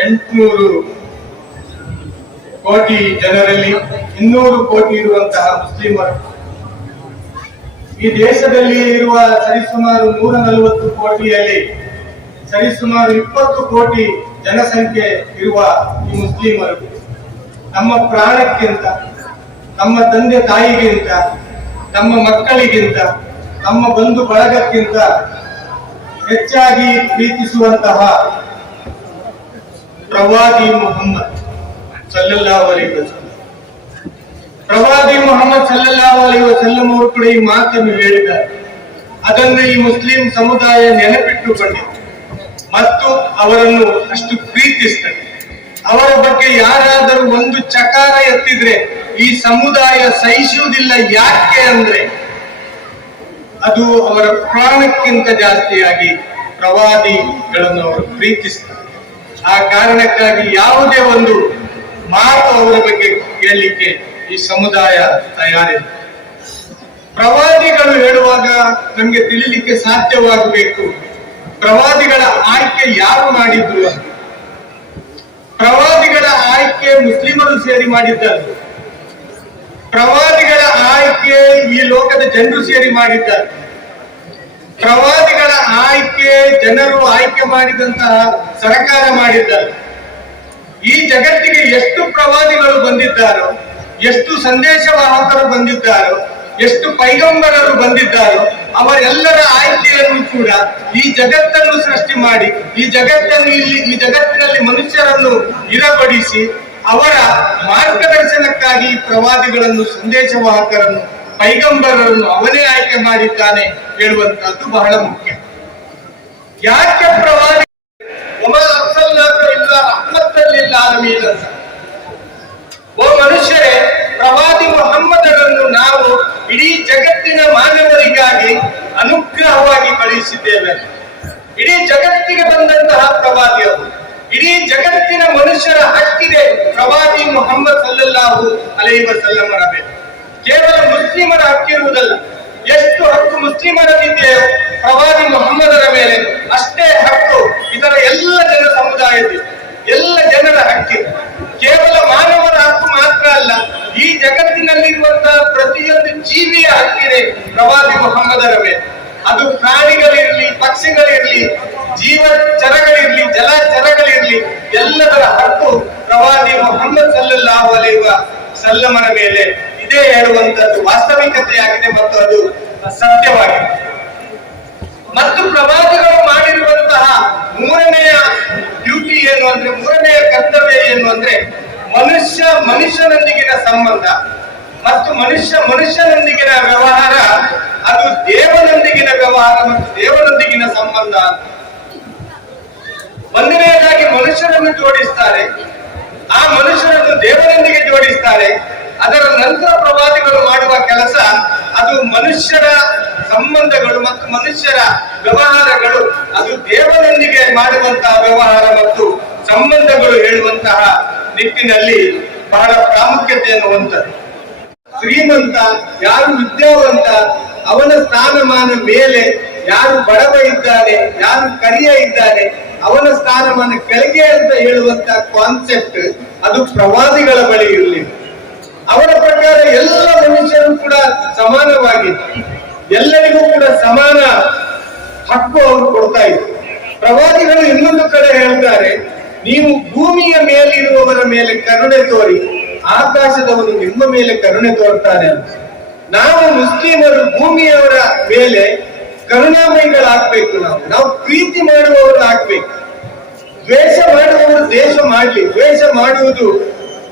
800 ಕೋಟಿ ಜನರಲ್ಲಿ 200 ಕೋಟಿ ಇರುವಂತಹ ಮುಸ್ಲಿಮರು, ಈ ದೇಶದಲ್ಲಿ ಇರುವ ಸರಿಸುಮಾರು 140 ಕೋಟಿಯಲ್ಲಿ ಸರಿಸುಮಾರು 20 ಕೋಟಿ ಜನಸಂಖ್ಯೆ ಇರುವ ಈ ಮುಸ್ಲಿಮರು ನಮ್ಮ ಪ್ರಾಣಕ್ಕಿಂತ, ನಮ್ಮ ತಂದೆ ತಾಯಿಗಿಂತ, ನಮ್ಮ ಮಕ್ಕಳಿಗಿಂತ, ನಮ್ಮ ಬಂಧು ಬಳಗಕ್ಕಿಂತ ಹೆಚ್ಚಾಗಿ ಪ್ರೀತಿಸುವಂತಹ ಪ್ರವಾದಿ ಮುಹಮ್ಮದ್ ಸಲ್ಲಲ್ಲಾಹು ಅಲೈಹಿ ವಸಲ್ಲಂ. ಪ್ರವಾದಿ ಮುಹಮ್ಮದ್ ಸಲ್ಲಲ್ಲಾಹು ಅಲೈಹಿ ವಸಲ್ಲಂ ಅವರು ಕೂಡ ಈ ಮಾತನ್ನು ಹೇಳಿದ್ದಾರೆ. ಅದನ್ನು ಈ ಮುಸ್ಲಿಂ ಸಮುದಾಯ ನೆನಪಿಟ್ಟುಕೊಂಡಿದೆ ಮತ್ತು ಅವರನ್ನು ಅಷ್ಟು ಪ್ರೀತಿಸುತ್ತದೆ. ಅವರ ಬಗ್ಗೆ ಯಾರಾದರೂ ಒಂದು ಚಕಾರ ಎತ್ತಿದ್ರೆ ಈ ಸಮುದಾಯ ಸಹಿಸುವುದಿಲ್ಲ. ಯಾಕೆ ಅಂದ್ರೆ ಅದು ಅವರ ಪ್ರಾಣಕ್ಕಿಂತ ಜಾಸ್ತಿಯಾಗಿ ಪ್ರವಾದಿಗಳನ್ನು ಅವರು ಪ್ರೀತಿಸುತ್ತಾರೆ. ಆ ಕಾರಣಕ್ಕಾಗಿ ಯಾವುದೇ ಒಂದು ಮಾತು ಅವರ ಬಗ್ಗೆ ಕೇಳಲಿಕ್ಕೆ ಈ ಸಮುದಾಯ ತಯಾರಿದೆ. ಪ್ರವಾದಿಗಳು ಹೇಳುವಾಗ ನಮ್ಗೆ ತಿಳಿಲಿಕ್ಕೆ ಸಾಧ್ಯವಾಗಬೇಕು, ಪ್ರವಾದಿಗಳ ಆಯ್ಕೆ ಯಾರು ಮಾಡಿದ್ರು ಅಂತ. ಪ್ರವಾದಿಗಳ ಆಯ್ಕೆ ಮುಸ್ಲಿಮರು ಸೇರಿ ಮಾಡಿದ್ದಾರೆ. ಪ್ರವಾದಿಗಳ ಆಯ್ಕೆ ಈ ಲೋಕದ ಜನರು ಸೇರಿ ಮಾಡಿದ್ದಾರೆ. ಪ್ರವಾದಿಗಳ ಆಯ್ಕೆ ಜನರು ಆಯ್ಕೆ ಮಾಡಿದಂತಹ ಸರ್ಕಾರ ಮಾಡಿದ್ದಾರೆ. ಈ ಜಗತ್ತಿಗೆ ಎಷ್ಟು ಪ್ರವಾದಿಗಳು ಬಂದಿದ್ದಾರೋ, ಎಷ್ಟು ಸಂದೇಶವಾಹಕರು ಬಂದಿದ್ದಾರೋ, ಎಷ್ಟು ಪೈಗಂಬರರು ಬಂದಿದ್ದಾರೋ, ಅವರೆಲ್ಲರ ಆಯ್ಕೆಯನ್ನು ಕೂಡ ಈ ಜಗತ್ತನ್ನು ಸೃಷ್ಟಿ ಮಾಡಿ ಈ ಜಗತ್ತಿನಲ್ಲಿ ಮನುಷ್ಯರನ್ನು ಇರಪಡಿಸಿ ಅವರ ಮಾರ್ಗದರ್ಶನಕ್ಕಾಗಿ ಪ್ರವಾದಿಗಳನ್ನು, ಸಂದೇಶವಾಹಕರನ್ನು, ಪೈಗಂಬರರನ್ನು ಅವನೇ ಆಯ್ಕೆ ಮಾಡಿದ್ದಾನೆ ಹೇಳುವಂತಹದ್ದು ಬಹಳ ಮುಖ್ಯ. ಯಾಕೆ ಪ್ರವಾದಿ ಓ ಮನುಷ್ಯರೇ, ಪ್ರವಾದಿ ಮೊಹಮ್ಮದರನ್ನು ನಾವು ಇಡೀ ಜಗತ್ತಿನ ಮಾನವರಿಗಾಗಿ ಅನುಗ್ರಹವಾಗಿ ಕಳುಹಿಸಿದ್ದೇವೆ. ಇಡೀ ಜಗತ್ತಿಗೆ ಬಂದಂತಹ ಪ್ರವಾದಿ ಅವರು. ಇಡೀ ಜಗತ್ತಿನ ಮನುಷ್ಯರ ಹಕ್ಕಿದೆ ಪ್ರವಾದಿ ಮೊಹಮ್ಮದ್ ಸಲ್ಲಲ್ಲಾಹು ಅಲೈಹಿ ವಸಲ್ಲಮರ ಮೇಲೆ. ಕೇವಲ ಮುಸ್ಲಿಮರ ಹಕ್ಕಿರುವುದಲ್ಲ, ಎಷ್ಟು ಹಕ್ಕು ಮುಸ್ಲಿಮರಲ್ಲಿದೆಯೋ ಪ್ರವಾದಿ ಮೊಹಮ್ಮದರ ಮೇಲೆ ಅಷ್ಟೇ ಹಕ್ಕು ಇದರ ಎಲ್ಲ ಜನ ಸಮುದಾಯದ ಎಲ್ಲ ಜನರ ಹಕ್ಕಿದೆ. ಕೇವಲ ಮಾನವರ ಹಕ್ಕು ಮಾತ್ರ ಅಲ್ಲ, ಈ ಜಗತ್ತಿನಲ್ಲಿರುವಂತಹ ಪ್ರತಿಯೊಂದು ಜೀವಿಯ ಹಕ್ಕಿದೆ ಪ್ರವಾದಿ ಮೊಹಮ್ಮದರ ಮೇಲೆ. ಅದು ಪ್ರಾಣಿಗಳಿರ್ಲಿ, ಪಕ್ಷಿಗಳಿರ್ಲಿ, ಜೀವಚರಗಳಿರ್ಲಿ, ಜಲಚರಗಳಿರ್ಲಿ, ಎಲ್ಲದರ ಹಕ್ಕು ಪ್ರವಾದಿ ಮೊಹಮ್ಮದ್ ಸಲ್ಲಲ್ಲಾಹು ಅಲೈಹಿ ವಸಲ್ಲಮರ ಮೇಲೆ ಇದೇ ಹೇಳುವಂತದ್ದು ವಾಸ್ತವಿಕತೆಯಾಗಿದೆ ಮತ್ತು ಅದು ಸತ್ಯವಾಗಿದೆ. ಮತ್ತು ಪ್ರವಾದಿಗಳು ಮಾಡಿರುವಂತಹ ಮೂರನೆಯ ಡ್ಯೂಟಿ ಏನು ಅಂದ್ರೆ, ಮೂರನೆಯ ಕರ್ತವ್ಯ ಏನು ಅಂದ್ರೆ, ಮನುಷ್ಯನೊಂದಿಗಿನ ಸಂಬಂಧ ಮತ್ತು ಮನುಷ್ಯನೊಂದಿಗಿನ ವ್ಯವಹಾರ, ಅದು ದೇವನೊಂದಿಗಿನ ವ್ಯವಹಾರ ಮತ್ತು ದೇವನೊಂದಿಗಿನ ಸಂಬಂಧ. ಒಂದನೆಯದಾಗಿ ಮನುಷ್ಯರನ್ನು ಜೋಡಿಸ್ತಾರೆ, ಆ ಮನುಷ್ಯರನ್ನು ದೇವನೊಂದಿಗೆ ಜೋಡಿಸ್ತಾರೆ. ಅದರ ನಂತರ ಪ್ರವಾದಿಗಳು ಮಾಡುವ ಕೆಲಸ ಅದು ಮನುಷ್ಯರ ಸಂಬಂಧಗಳು ಮತ್ತು ಮನುಷ್ಯರ ವ್ಯವಹಾರಗಳು, ಅದು ದೇವನೊಂದಿಗೆ ಮಾಡುವಂತಹ ವ್ಯವಹಾರ ಮತ್ತು ಸಂಬಂಧಗಳು ಹೇಳುವಂತಹ ನಿಟ್ಟಿನಲ್ಲಿ ಬಹಳ ಪ್ರಾಮುಖ್ಯತೆಯನ್ನು ಹೊಂದಿದೆ. ಶ್ರೀಮಂತ ಯಾರು ವಿದ್ಯಾವಂತ ಅವನ ಸ್ಥಾನಮಾನ ಮೇಲೆ, ಯಾರು ಬಡವ ಇದ್ದಾನೆ, ಯಾರು ಕರಿಯ ಇದ್ದಾನೆ ಅವನ ಸ್ಥಾನಮಾನ ಕೆಳಗೆ ಅಂತ ಹೇಳುವಂತ ಕಾನ್ಸೆಪ್ಟ್ ಅದು ಪ್ರವಾದಿಗಳ ಬಳಿ ಇರಲಿಲ್ಲ. ಅವರ ಪ್ರಕಾರ ಎಲ್ಲ ಮನುಷ್ಯರು ಕೂಡ ಸಮಾನವಾಗಿತ್ತು, ಎಲ್ಲರಿಗೂ ಕೂಡ ಸಮಾನ ಹಕ್ಕು ಅವರು ಕೊಡ್ತಾ ಇದ್ರು. ಪ್ರವಾದಿಗಳು ಇನ್ನೊಂದು ಕಡೆ ಹೇಳ್ತಾರೆ, ನೀವು ಭೂಮಿಯ ಮೇಲಿರುವವರ ಮೇಲೆ ಕರುಣೆ ತೋರಿ ಆಕಾಶದವನು ನಿಮ್ಮ ಮೇಲೆ ಕರುಣೆ ತೋರ್ತಾನೆ ಅಂತ. ನಾವು ಮುಸ್ಲಿಮರು ಭೂಮಿಯವರ ಮೇಲೆ ಕರುಣಾಮಯಿಗಳಾಗ್ಬೇಕು. ನಾವು ಪ್ರೀತಿ ಮಾಡುವವರು ಆಗ್ಬೇಕು. ದ್ವೇಷ ಮಾಡುವವರು ದ್ವೇಷ ಮಾಡ್ಲಿ, ದ್ವೇಷ ಮಾಡುವುದು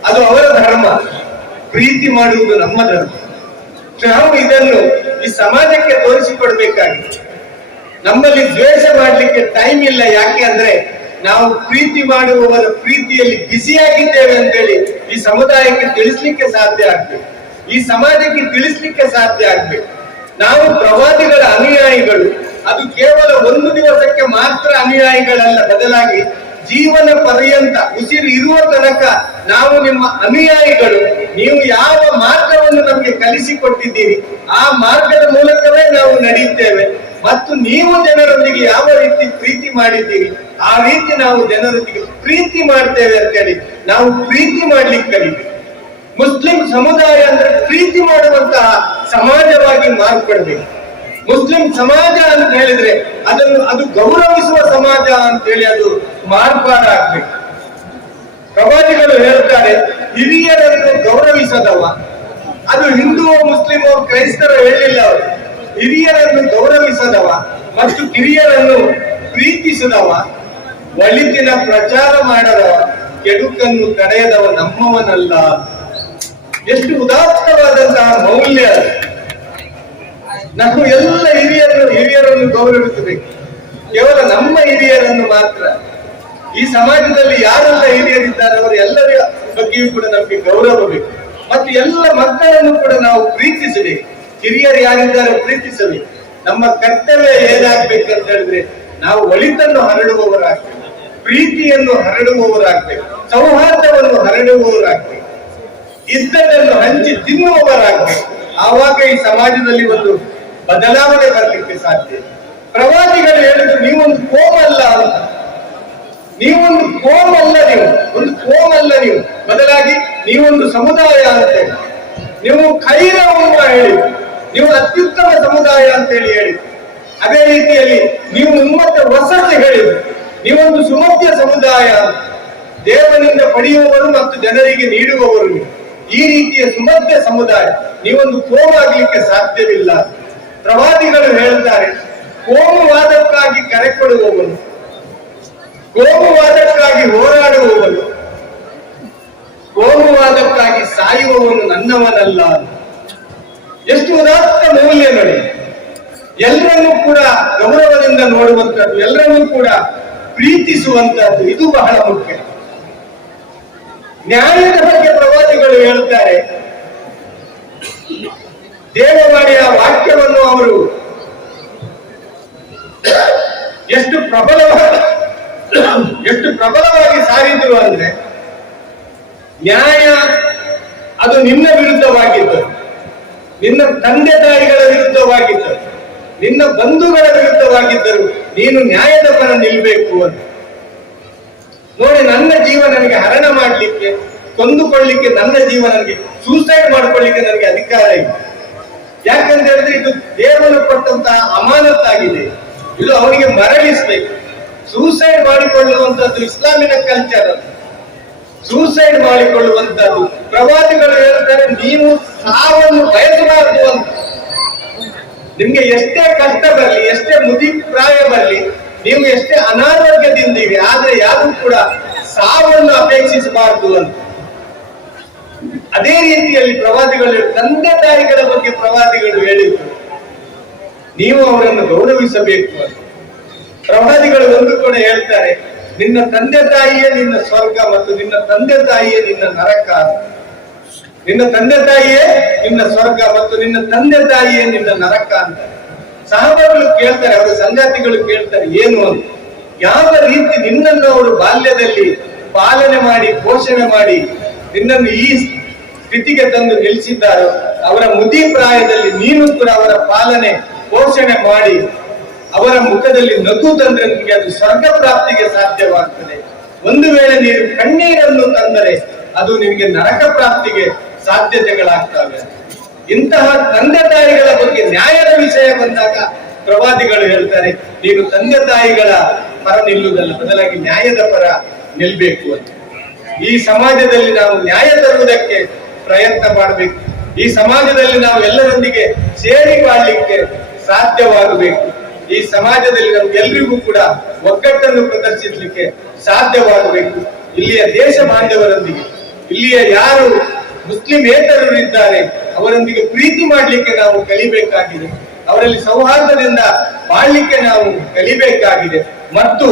ಅದು ಅವರ ಧರ್ಮ, ಪ್ರೀತಿ ಮಾಡುವುದು ನಮ್ಮ ಧರ್ಮ. ನಾವು ಇದನ್ನು ಈ ಸಮಾಜಕ್ಕೆ ತೋರಿಸಿಕೊಡ್ಬೇಕಾಗಿದೆ. ನಮ್ಮಲ್ಲಿ ದ್ವೇಷ ಮಾಡ್ಲಿಕ್ಕೆ ಟೈಮ್ ಇಲ್ಲ. ಯಾಕೆ ಅಂದ್ರೆ ನಾವು ಪ್ರೀತಿ ಮಾಡುವವರ ಪ್ರೀತಿಯಲ್ಲಿ ಬ್ಯುಸಿಯಾಗಿದ್ದೇವೆ ಅಂತೇಳಿ ಈ ಸಮುದಾಯಕ್ಕೆ ತಿಳಿಸ್ಲಿಕ್ಕೆ ಸಾಧ್ಯ ಆಗ್ಬೇಕು, ಈ ಸಮಾಜಕ್ಕೆ ತಿಳಿಸ್ಲಿಕ್ಕೆ ಸಾಧ್ಯ ಆಗ್ಬೇಕು. ನಾವು ಪ್ರವಾದಿಗಳ ಅನುಯಾಯಿಗಳು, ಅದು ಕೇವಲ ಒಂದು ದಿವಸಕ್ಕೆ ಮಾತ್ರ ಅನುಯಾಯಿಗಳಲ್ಲ, ಬದಲಾಗಿ ಜೀವನ ಪರ್ಯಂತ ಉಸಿರು ಇರುವ ತನಕ ನಾವು ನಿಮ್ಮ ಅನುಯಾಯಿಗಳು. ನೀವು ಯಾವ ಮಾರ್ಗವನ್ನು ನಮಗೆ ಕಲಿಸಿಕೊಟ್ಟಿದ್ದೀರಿ ಆ ಮಾರ್ಗದ ಮೂಲಕವೇ ನಾವು ನಡೆಯುತ್ತೇವೆ. ಮತ್ತು ನೀವು ಜನರೊಂದಿಗೆ ಯಾವ ರೀತಿ ಪ್ರೀತಿ ಮಾಡಿದ್ದೀರಿ ಆ ರೀತಿ ನಾವು ಜನರೊಂದಿಗೆ ಪ್ರೀತಿ ಮಾಡ್ತೇವೆ ಅಂತ ಹೇಳಿ ನಾವು ಪ್ರೀತಿ ಮಾಡ್ಲಿಕ್ಕೆ ಕಲಿಬೇಕು. ಮುಸ್ಲಿಂ ಸಮುದಾಯ ಅಂದ್ರೆ ಪ್ರೀತಿ ಮಾಡುವಂತಹ ಸಮಾಜವಾಗಿ ಮಾರ್ಪಡ್ಬೇಕು. ಮುಸ್ಲಿಂ ಸಮಾಜ ಅಂತ ಹೇಳಿದ್ರೆ ಅದು ಗೌರವಿಸುವ ಸಮಾಜ ಅಂತ ಹೇಳಿ ಅದು ಮಾರ್ಪಾಡಾಗ್ಬೇಕು. ಪ್ರವಾದಿಗಳು ಹೇಳ್ತಾರೆ, ಹಿರಿಯರನ್ನು ಗೌರವಿಸದವ, ಅದು ಹಿಂದೂ ಮುಸ್ಲಿಮೋ ಕ್ರೈಸ್ತರು ಹೇಳಿಲ್ಲ ಅವರು. ಹಿರಿಯರನ್ನು ಗೌರವಿಸದವ ಮತ್ತು ಕಿರಿಯರನ್ನು ಪ್ರೀತಿಸದವ, ಒಳಿತಿನ ಪ್ರಚಾರ ಮಾಡದವ, ಕೆಡುಕನ್ನು ತಡೆಯದವ ನಮ್ಮವನಲ್ಲ. ಎಷ್ಟು ಉದಾತ್ತವಾದಂತಹ ಮೌಲ್ಯ. ನಾವು ಎಲ್ಲ ಹಿರಿಯರನ್ನು ಗೌರವಿಸಬೇಕು, ಕೇವಲ ನಮ್ಮ ಹಿರಿಯರನ್ನು ಮಾತ್ರ. ಈ ಸಮಾಜದಲ್ಲಿ ಯಾರೆಲ್ಲ ಹಿರಿಯರಿದ್ದಾರೆ ಅವರು ಎಲ್ಲರ ಬಗ್ಗೆಯೂ ಕೂಡ ನಮಗೆ ಗೌರವ ಬೇಕು. ಮತ್ತು ಎಲ್ಲ ಮಕ್ಕಳನ್ನು ಕೂಡ ನಾವು ಪ್ರೀತಿಸಬೇಕು. ಹಿರಿಯರು ಯಾರಿದ್ದಾರೆ ಪ್ರೀತಿಸಬೇಕು. ನಮ್ಮ ಕರ್ತವ್ಯ ಏನಾಗ್ಬೇಕಂತ ಹೇಳಿದ್ರೆ ನಾವು ಒಳಿತನ್ನು ಹರಡುವವರಾಗಬೇಕು. ಪ್ರೀತಿಯನ್ನು ಹರಡುವವರಾಗ್ಬೇಕು, ಸೌಹಾರ್ದವನ್ನು ಹರಡುವವರಾಗ್ಬೇಕು, ಇದ್ದದನ್ನು ಹಂಚಿ ತಿನ್ನುವವರಾಗ್ಬೇಕು. ಆವಾಗ ಈ ಸಮಾಜದಲ್ಲಿ ಒಂದು ಬದಲಾವಣೆ ಬರಲಿಕ್ಕೆ ಸಾಧ್ಯ. ಪ್ರವಾದಿಗಳು ಹೇಳಿದ್ರು ನೀವೊಂದು ಕೋಮಲ್ಲ ಅಂತ, ನೀವೊಂದು ಕೋಮಲ್ಲ, ನೀವು ಒಂದು ಕೋಮಲ್ಲ, ನೀವು ಬದಲಾಗಿ ನೀವೊಂದು ಸಮುದಾಯ ಅಂತೇಳಿ, ನೀವು ಖೈರ ಉಮ್ಮ ಹೇಳಿ, ನೀವು ಅತ್ಯುತ್ತಮ ಸಮುದಾಯ ಅಂತೇಳಿ ಹೇಳಿ. ಅದೇ ರೀತಿಯಲ್ಲಿ ನೀವು ಉಮ್ಮತ್ತ ವಸತಿ ಹೇಳಿದ್ರು, ನೀವೊಂದು ಸುಮಧ್ಯ ಸಮುದಾಯ, ದೇವನಿಂದ ಪಡೆಯುವವರು ಮತ್ತು ಜನರಿಗೆ ನೀಡುವವರು ನೀವು. ಈ ರೀತಿಯ ಸುಮಧ್ಯ ಸಮುದಾಯ, ನೀವೊಂದು ಕೋಮಾಗ್ಲಿಕ್ಕೆ ಸಾಧ್ಯವಿಲ್ಲ. ಪ್ರವಾದಿಗಳು ಹೇಳ್ತಾರೆ, ಕೋಮುವಾದಕ್ಕಾಗಿ ಕರೆ ಕೊಡುವವನು, ಕೋಮುವಾದಕ್ಕಾಗಿ ಹೋರಾಡುವವನು, ಕೋಮುವಾದಕ್ಕಾಗಿ ಸಾಯುವವನು ನನ್ನವನಲ್ಲ. ಎಷ್ಟು ಉದಾತ್ತ ಮೌಲ್ಯ ನೋಡಿ. ಎಲ್ಲರನ್ನೂ ಕೂಡ ಗೌರವದಿಂದ ನೋಡುವಂತದ್ದು, ಎಲ್ಲರನ್ನೂ ಕೂಡ ಪ್ರೀತಿಸುವಂತದ್ದು, ಇದು ಬಹಳ ಮುಖ್ಯ. ನ್ಯಾಯದ ಬಗ್ಗೆ ಪ್ರವಾದಿಗಳು ಹೇಳ್ತಾರೆ. ದೇವವಾಣಿಯ ವಾಕ್ಯವನ್ನು ಅವರು ಎಷ್ಟು ಪ್ರಬಲವಾಗಿ ಸಾರಿದ್ರು ಅಂದ್ರೆ, ನ್ಯಾಯ ಅದು ನಿನ್ನ ವಿರುದ್ಧವಾಗಿದ್ದರು, ನಿನ್ನ ತಂದೆ ತಾಯಿಗಳ ವಿರುದ್ಧವಾಗಿದ್ದರು, ನಿನ್ನ ಬಂಧುಗಳ ವಿರುದ್ಧವಾಗಿದ್ದರು, ನೀನು ನ್ಯಾಯದ ಪರ ನಿಲ್ಬೇಕು ಅಂತ. ನೋಡಿ, ನನ್ನ ಜೀವ ನನಗೆ ಹರಣ ಮಾಡ್ಲಿಕ್ಕೆ, ಕೊಂದುಕೊಳ್ಳಿಕ್ಕೆ, ನನ್ನ ಜೀವ ನನಗೆ ಸೂಸೈಡ್ ಮಾಡ್ಕೊಳ್ಳಿಕ್ಕೆ ನನಗೆ ಅಧಿಕಾರ ಇದೆ. ಯಾಕಂತ ಹೇಳಿದ್ರೆ ಇದು ದೇವರು ಕೊಟ್ಟಂತಹ ಅಮಾನತ್ತಾಗಿದೆ, ಇದು ಅವನಿಗೆ ಮರಳಿಸ್ಬೇಕು. ಸೂಸೈಡ್ ಮಾಡಿಕೊಳ್ಳುವಂತದ್ದು ಇಸ್ಲಾಮಿನ ಕಲ್ಚರ್, ಸೂಸೈಡ್ ಮಾಡಿಕೊಳ್ಳುವಂತದ್ದು. ಪ್ರವಾದಿಗಳು ಹೇಳ್ತಾರೆ, ನೀವು ಸಾವನ್ನು ಬಯಸಬಾರದು ಅಂತ. ನಿಮ್ಗೆ ಎಷ್ಟೇ ಕಷ್ಟ ಬರಲಿ, ಎಷ್ಟೇ ಮುದಿಪ್ರಾಯ ಬರಲಿ, ನೀವು ಎಷ್ಟೇ ಅನಾರೋಗ್ಯದಿಂದೀವಿ, ಆದ್ರೆ ಯಾರು ಕೂಡ ಸಾವನ್ನು ಅಪೇಕ್ಷಿಸಬಾರದು ಅಂತ. ಅದೇ ರೀತಿಯಲ್ಲಿ ಪ್ರವಾದಿಗಳು, ತಂದೆ ತಾಯಿಗಳ ಬಗ್ಗೆ ಪ್ರವಾದಿಗಳು ಹೇಳಿದ್ರು, ನೀವು ಅವರನ್ನು ಗೌರವಿಸಬೇಕು ಅಂತ. ಪ್ರವಾದಿಗಳು ಒಂದು ಕೂಡ ಹೇಳ್ತಾರೆ, ನಿನ್ನ ತಂದೆ ತಾಯಿಯೇ ನಿನ್ನ ಸ್ವರ್ಗ ಮತ್ತು ನಿನ್ನ ತಂದೆ ತಾಯಿಯೇ ನಿನ್ನ ನರಕ. ನಿನ್ನ ತಂದೆ ತಾಯಿಯೇ ನಿನ್ನ ಸ್ವರ್ಗ ಮತ್ತು ನಿನ್ನ ತಂದೆ ತಾಯಿಯೇ ನಿನ್ನ ನರಕ ಅಂತ. ಸಹೋದರರು ಕೇಳ್ತಾರೆ, ಅವರ ಸಂಗಾತಿಗಳು ಕೇಳ್ತಾರೆ, ಏನು ಅಂತ. ಯಾವ ರೀತಿ ನಿನ್ನನ್ನು ಅವರು ಬಾಲ್ಯದಲ್ಲಿ ಪಾಲನೆ ಮಾಡಿ ಪೋಷಣೆ ಮಾಡಿ ನಿನ್ನನ್ನು ಈ ಸ್ಥಿತಿಗೆ ತಂದು ನಿಲ್ಲಿಸಿದ್ದಾರೋ, ಅವರ ಮುದಿ ಪ್ರಾಯದಲ್ಲಿ ನೀನು ಕೂಡ ಅವರ ಪಾಲನೆ ಪೋಷಣೆ ಮಾಡಿ ಅವರ ಮುಖದಲ್ಲಿ ನಗು ತಂದ್ರೆ ನಿಮಗೆ ಅದು ಸ್ವರ್ಗ ಪ್ರಾಪ್ತಿಗೆ ಸಾಧ್ಯವಾಗ್ತದೆ. ಒಂದು ವೇಳೆ ನೀನು ಕಣ್ಣೀರನ್ನು ತಂದರೆ ಅದು ನಿನಗೆ ನರಕ ಪ್ರಾಪ್ತಿಗೆ ಸಾಧ್ಯತೆಗಳಾಗ್ತವೆ. ಇಂತಹ ತಂದೆ ತಾಯಿಗಳ ಬಗ್ಗೆ ನ್ಯಾಯದ ವಿಷಯ ಬಂದಾಗ ಪ್ರವಾದಿಗಳು ಹೇಳ್ತಾರೆ, ನೀನು ತಂದೆ ತಾಯಿಗಳ ಪರ ನಿಲ್ಲುವುದಲ್ಲ, ಬದಲಾಗಿ ನ್ಯಾಯದ ಪರ ನಿಲ್ಬೇಕು ಅಂತ. ಈ ಸಮಾಜದಲ್ಲಿ ನಾವು ನ್ಯಾಯ ತರುವುದಕ್ಕೆ ಪ್ರಯತ್ನ ಮಾಡಬೇಕು. ಈ ಸಮಾಜದಲ್ಲಿ ನಾವು ಎಲ್ಲರೊಂದಿಗೆ ಸೇರಿ ಬಾಳ್ಲಿಕ್ಕೆ ಸಾಧ್ಯವಾಗಬೇಕು. ಈ ಸಮಾಜದಲ್ಲಿ ನಮ್ಗೆಲ್ರಿಗೂ ಕೂಡ ಒಗ್ಗಟ್ಟನ್ನು ಪ್ರದರ್ಶಿಸಲಿಕ್ಕೆ ಸಾಧ್ಯವಾಗಬೇಕು. ಇಲ್ಲಿಯ ದೇಶ ಬಾಂಧವರೊಂದಿಗೆ, ಇಲ್ಲಿಯ ಯಾರು ಮುಸ್ಲಿಮೇತರರು ಇದ್ದಾರೆ ಅವರೊಂದಿಗೆ ಪ್ರೀತಿ ಮಾಡಲಿಕ್ಕೆ ನಾವು ಕಲಿಬೇಕಾಗಿದೆ. ಅವರಲ್ಲಿ ಸೌಹಾರ್ದದಿಂದ ಬಾಳ್ಲಿಕ್ಕೆ ನಾವು ಕಲಿಬೇಕಾಗಿದೆ. ಮತ್ತು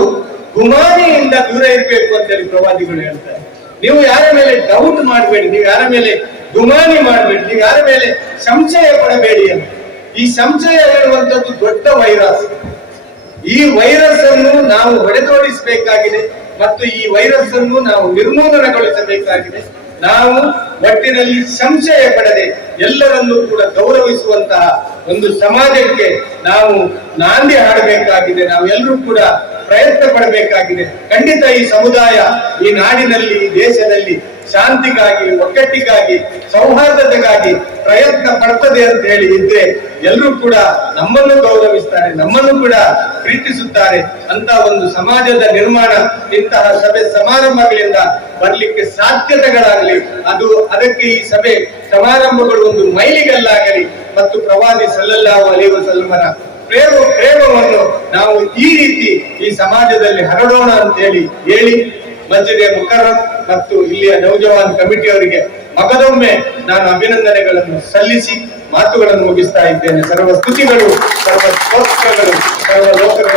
ಗುಮಾನಿಯಿಂದ ದೂರ ಇರಬೇಕು ಅಂತೇಳಿ ಪ್ರವಾದಿಗಳು ಹೇಳ್ತಾರೆ. ನೀವು ಯಾರ ಮೇಲೆ ಡೌಟ್ ಮಾಡಬೇಡಿ, ನೀವು ಯಾರ ಮೇಲೆ ಗುಮಾನಿ ಮಾಡಬೇಡಿ, ನೀವು ಯಾರ ಮೇಲೆ ಸಂಶಯ ಪಡಬೇಡಿ ಅಂತ. ಈ ಸಂಶಯ ಹೇಳುವಂತದ್ದು ದೊಡ್ಡ ವೈರಸ್. ಈ ವೈರಸ್ ಅನ್ನು ನಾವು ಹೊಡೆದೋಡಿಸಬೇಕಾಗಿದೆ ಮತ್ತು ಈ ವೈರಸ್ ಅನ್ನು ನಾವು ನಿರ್ಮೂಲನಗೊಳಿಸಬೇಕಾಗಿದೆ. ನಾವು ಒಟ್ಟಿನಲ್ಲಿ ಸಂಶಯ ಪಡದೆ ಎಲ್ಲರನ್ನೂ ಕೂಡ ಗೌರವಿಸುವಂತಹ ಒಂದು ಸಮಾಜಕ್ಕೆ ನಾವು ನಾಂದಿ ಹಾಡಬೇಕಾಗಿದೆ. ನಾವೆಲ್ಲರೂ ಕೂಡ ಪ್ರಯತ್ನ ಪಡಬೇಕಾಗಿದೆ. ಖಂಡಿತ ಈ ಸಮುದಾಯ ಈ ನಾಡಿನಲ್ಲಿ, ಈ ದೇಶದಲ್ಲಿ ಶಾಂತಿಗಾಗಿ, ಒಗ್ಗಟ್ಟಿಗಾಗಿ, ಸೌಹಾರ್ದತೆಗಾಗಿ ಪ್ರಯತ್ನ ಪಡ್ತದೆ ಅಂತ ಹೇಳಿ ಇದ್ರೆ ಎಲ್ಲರೂ ಕೂಡ ನಮ್ಮನ್ನು ಗೌರವಿಸ್ತಾರೆ, ನಮ್ಮನ್ನು ಕೂಡ ಪ್ರೀತಿಸುತ್ತಾರೆ ಅಂತ ಒಂದು ಸಮಾಜದ ನಿರ್ಮಾಣ ಇಂತಹ ಸಭೆ ಸಮಾರಂಭಗಳಿಂದ ಬರ್ಲಿಕ್ಕೆ ಸಾಧ್ಯತೆಗಳಾಗಲಿ. ಅದಕ್ಕೆ ಈ ಸಭೆ ಸಮಾರಂಭಗಳು ಒಂದು ಮೈಲಿಗಲ್ಲಾಗಲಿ ಮತ್ತು ಪ್ರವಾದಿ ಸಲ್ಲಲ್ಲಾಹು ಅಲೈಹಿ ವಸಲ್ಲಮರ ಪ್ರೇಮವನ್ನು ನಾವು ಈ ರೀತಿ ಈ ಸಮಾಜದಲ್ಲಿ ಹರಡೋಣ ಅಂತ ಹೇಳಿ ಮಸ್ಜಿದ್ ಮುಕರ್ರಮ್ ಮತ್ತು ಇಲ್ಲಿಯ ನೌಜವಾನ್ ಕಮಿಟಿಯವರಿಗೆ ಮಗದೊಮ್ಮೆ ನಾನು ಅಭಿನಂದನೆಗಳನ್ನು ಸಲ್ಲಿಸಿ ಮಾತುಗಳನ್ನು ಮುಗಿಸ್ತಾ ಇದ್ದೇನೆ. ಸರ್ವ ಸ್ತುತಿಗಳು, ಸರ್ವ ಸ್ತೋತ್ರಗಳು, ಸರ್ವ ಲೋಕಗಳ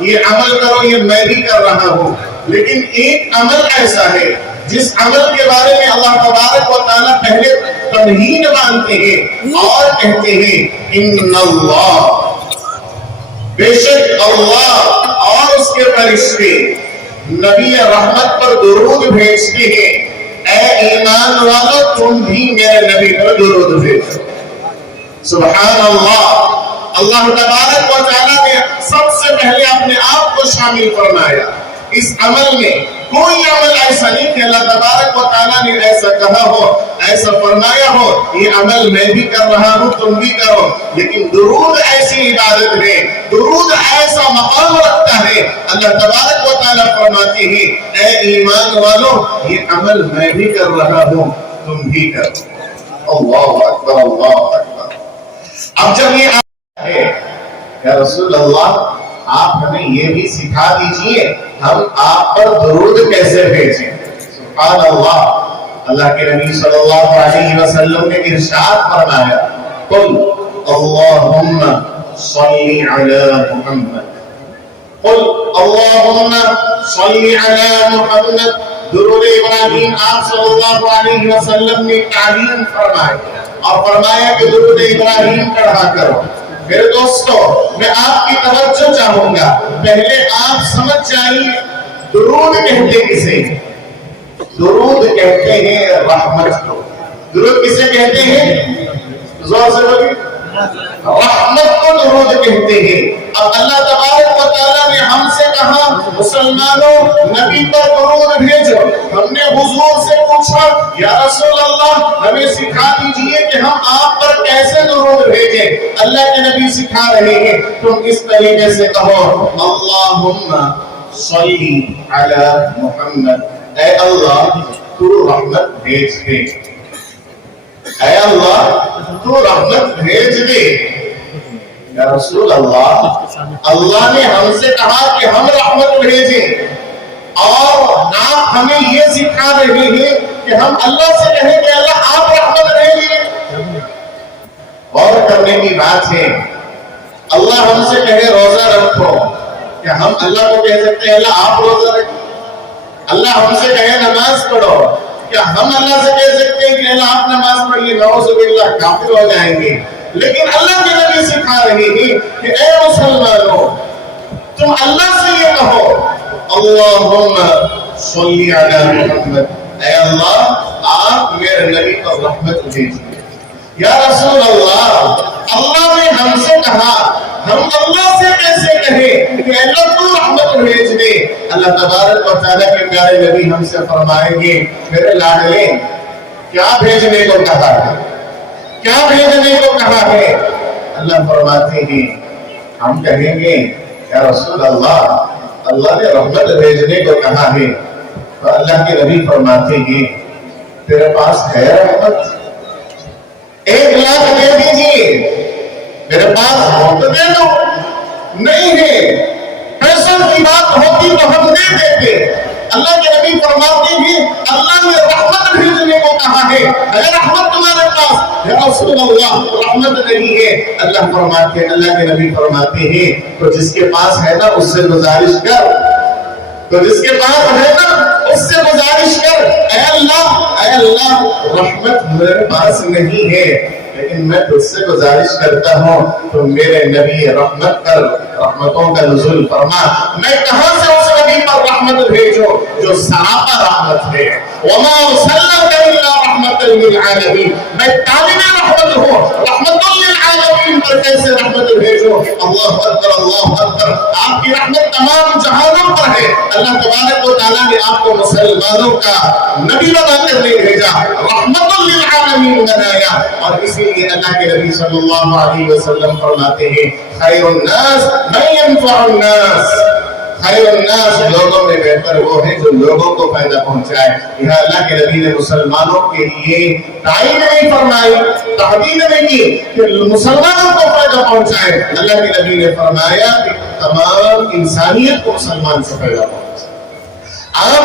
یہ عمل کرو، یہ میں بھی کر رہا ہوں. لیکن ایک عمل ایسا ہے جس عمل کے بارے میں اللہ تبارک و تعالیٰ پہلے تمہید مانتے ہیں اور کہتے ہیں ان اللہ، بے شک اللہ اور اس کے فرشتے نبی رحمت پر درود بھیجتے ہیں. اے ایمان والو تم بھی میرے نبی پر درود بھیجو. سبحان اللہ. اللہ تبارک و تعالیٰ نے سب سے پہلے اپنے آپ کو شامل فرمایا اس عمل میں. کوئی عمل ایسا نہیں کہ اللہ تبارک و تعالیٰ نے ایسا کہا ہو، ایسا فرمایا ہو یہ عمل میں بھی کر رہا ہوں تم بھی کرو. لیکن درود ایسی عبادت ہے، درود ایسا مقام رکھتا ہے. اللہ تبارک و تعالیٰ فرماتے ہیں اے ایمان والو یہ عمل میں بھی کر رہا ہوں تم بھی کرو. اللہ اکبر اللہ اکبر. اب جب یہ ہے یا رسول اللہ آپ ہمیں یہ بھی سکھا دیجئے ہم آپ پر درود کیسے بھیجیں. سبحان اللہ. اللہ کے نبی صلی اللہ علیہ وسلم نے ارشاد فرمایا قل اللہم صلی علی محمد، قل اللہم صلی علی محمد. درود ابراہیم آپ صلی اللہ علیہ وسلم نے تعلیم فرمائی اور فرمایا کہ درود ابراہیم پڑھا کرو. میرے دوستو میں آپ کی توجہ چاہوں گا، پہلے آپ سمجھ جائیے درود کہتے کسے؟ درود کہتے ہیں رحمت کو. درود کسے کہتے ہیں؟ زور سے بولیے. رحمت کو درود کہتے ہیں. اب اللہ تبارک و تعالیٰ نے ہم سے کہا مسلمانوں نبی پر درود بھیجو. ہم نے حضور سے پوچھا یا رسول اللہ ہمیں سکھا دیجئے کہ ہم آپ پر کیسے درود بھیجیں. اللہ کے نبی سکھا رہے ہیں تم اس طریقے سے کہو اللہم صلی علی محمد. اے اللہ تو رحمت بھیج دے، اے اللہ تو رحمت بھیج دے. یا رسول اللہ اللہ نے ہم سے کہا کہ ہم رحمت بھیجیں اور آپ ہمیں یہ سکھا رہے ہیں کہ ہم اللہ سے کہیں کہ اللہ آپ رحمت بھیجیں. اور کرنے کی بات ہے اللہ ہم سے کہے روزہ رکھو، کہ ہم اللہ کو کہہ سکتے ہیں اللہ آپ روزہ رکھیں. اللہ ہم سے کہے نماز پڑھو، کیا ہم اللہ سے کہہ سکتے ہیں کہ اللہ آپ نماز پڑھیے؟ نعوذ باللہ کافر ہو جائیں گے. لیکن اللہ کے نبی سکھا رہے ہیں کہ اے مسلمانوں تم اللہ سے یہ کہو اللہم صلی علی محمد. اے اللہ آپ میرے نبی پر رحمت بھیجیے. یا رسول اللہ اللہ نے ہم سے کہا ہم اللہ سے کیسے کہیں کہ اللہ تو رحمت بھیج دے. اللہ تبارک و تعالیٰ کے پیارے نبی ہم سے فرمائیں گے میرے لاڈلے کیا بھیجنے کو کہا ہے، کیا بھیجنے کو کہا ہے؟ اللہ فرماتے ہیں ہم کہیں گے یا رسول اللہ اللہ نے رحمت بھیجنے کو کہا ہے. تو اللہ کے نبی فرماتے ہیں تیرے پاس ہے رحمت؟ 1 لاکھ دے دیجیے، میرے پاس ہو تو دے دو. نہیں ہے، پیسوں کی بات ہوتی تو ہم دے دیتے. اللہ کے نبی فرماتے ہیں اللہ نے رحمت بھیجنے کو کہا ہے. اگر رحمت تمہارے پاس یا رسول اللہ رحمت نہیں ہے، اللہ فرماتے ہیں اللہ کے نبی فرماتے ہیں تو جس کے پاس ہے نا اس سے گزارش کر، تو جس کے پاس ہے نا اس سے گزارش کر اے اللہ رحمت میرے پاس نہیں ہے لیکن میں تجھ سے گزارش کرتا ہوں تو میرے نبی رحمت کر، رحمتوں کا نزول فرما. میں کہاں سے اس نبی پر رحمت بھیجو جو سراپا رحمت ہے. وما ارسلناک الا رحمت للعالمین. میں طالب رحمت ہوں، رحمت للعالمین پر کیسے رحمت بھیجو؟ اللہ اکبر اللہ اکبر. آپ کی رحمت تمام جہانوں پر ہے. اللہ تبارک و تعالیٰ نے آپ کو مسلمانوں کا نبی بنا کر نہیں بھیجا، رحمت للعالمین بنایا. اور اسی لیے اللہ کے نبی صلی اللہ علیہ وسلم فرماتے ہیں خیر الناس من ينفع الناس. خیر الناس لوگوں میں بہتر وہ ہے جو لوگوں کو فائدہ پہنچائے. یہاں اللہ کے نبی نے مسلمانوں کے لیے تعین نہیں فرمائی، تحدید نہیں کی کہ مسلمانوں کو فائدہ پہنچائے. اللہ کے نبی نے فرمایا کہ تمام انسانیت کو مسلمان سے فائدہ پہنچائے. آپ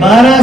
12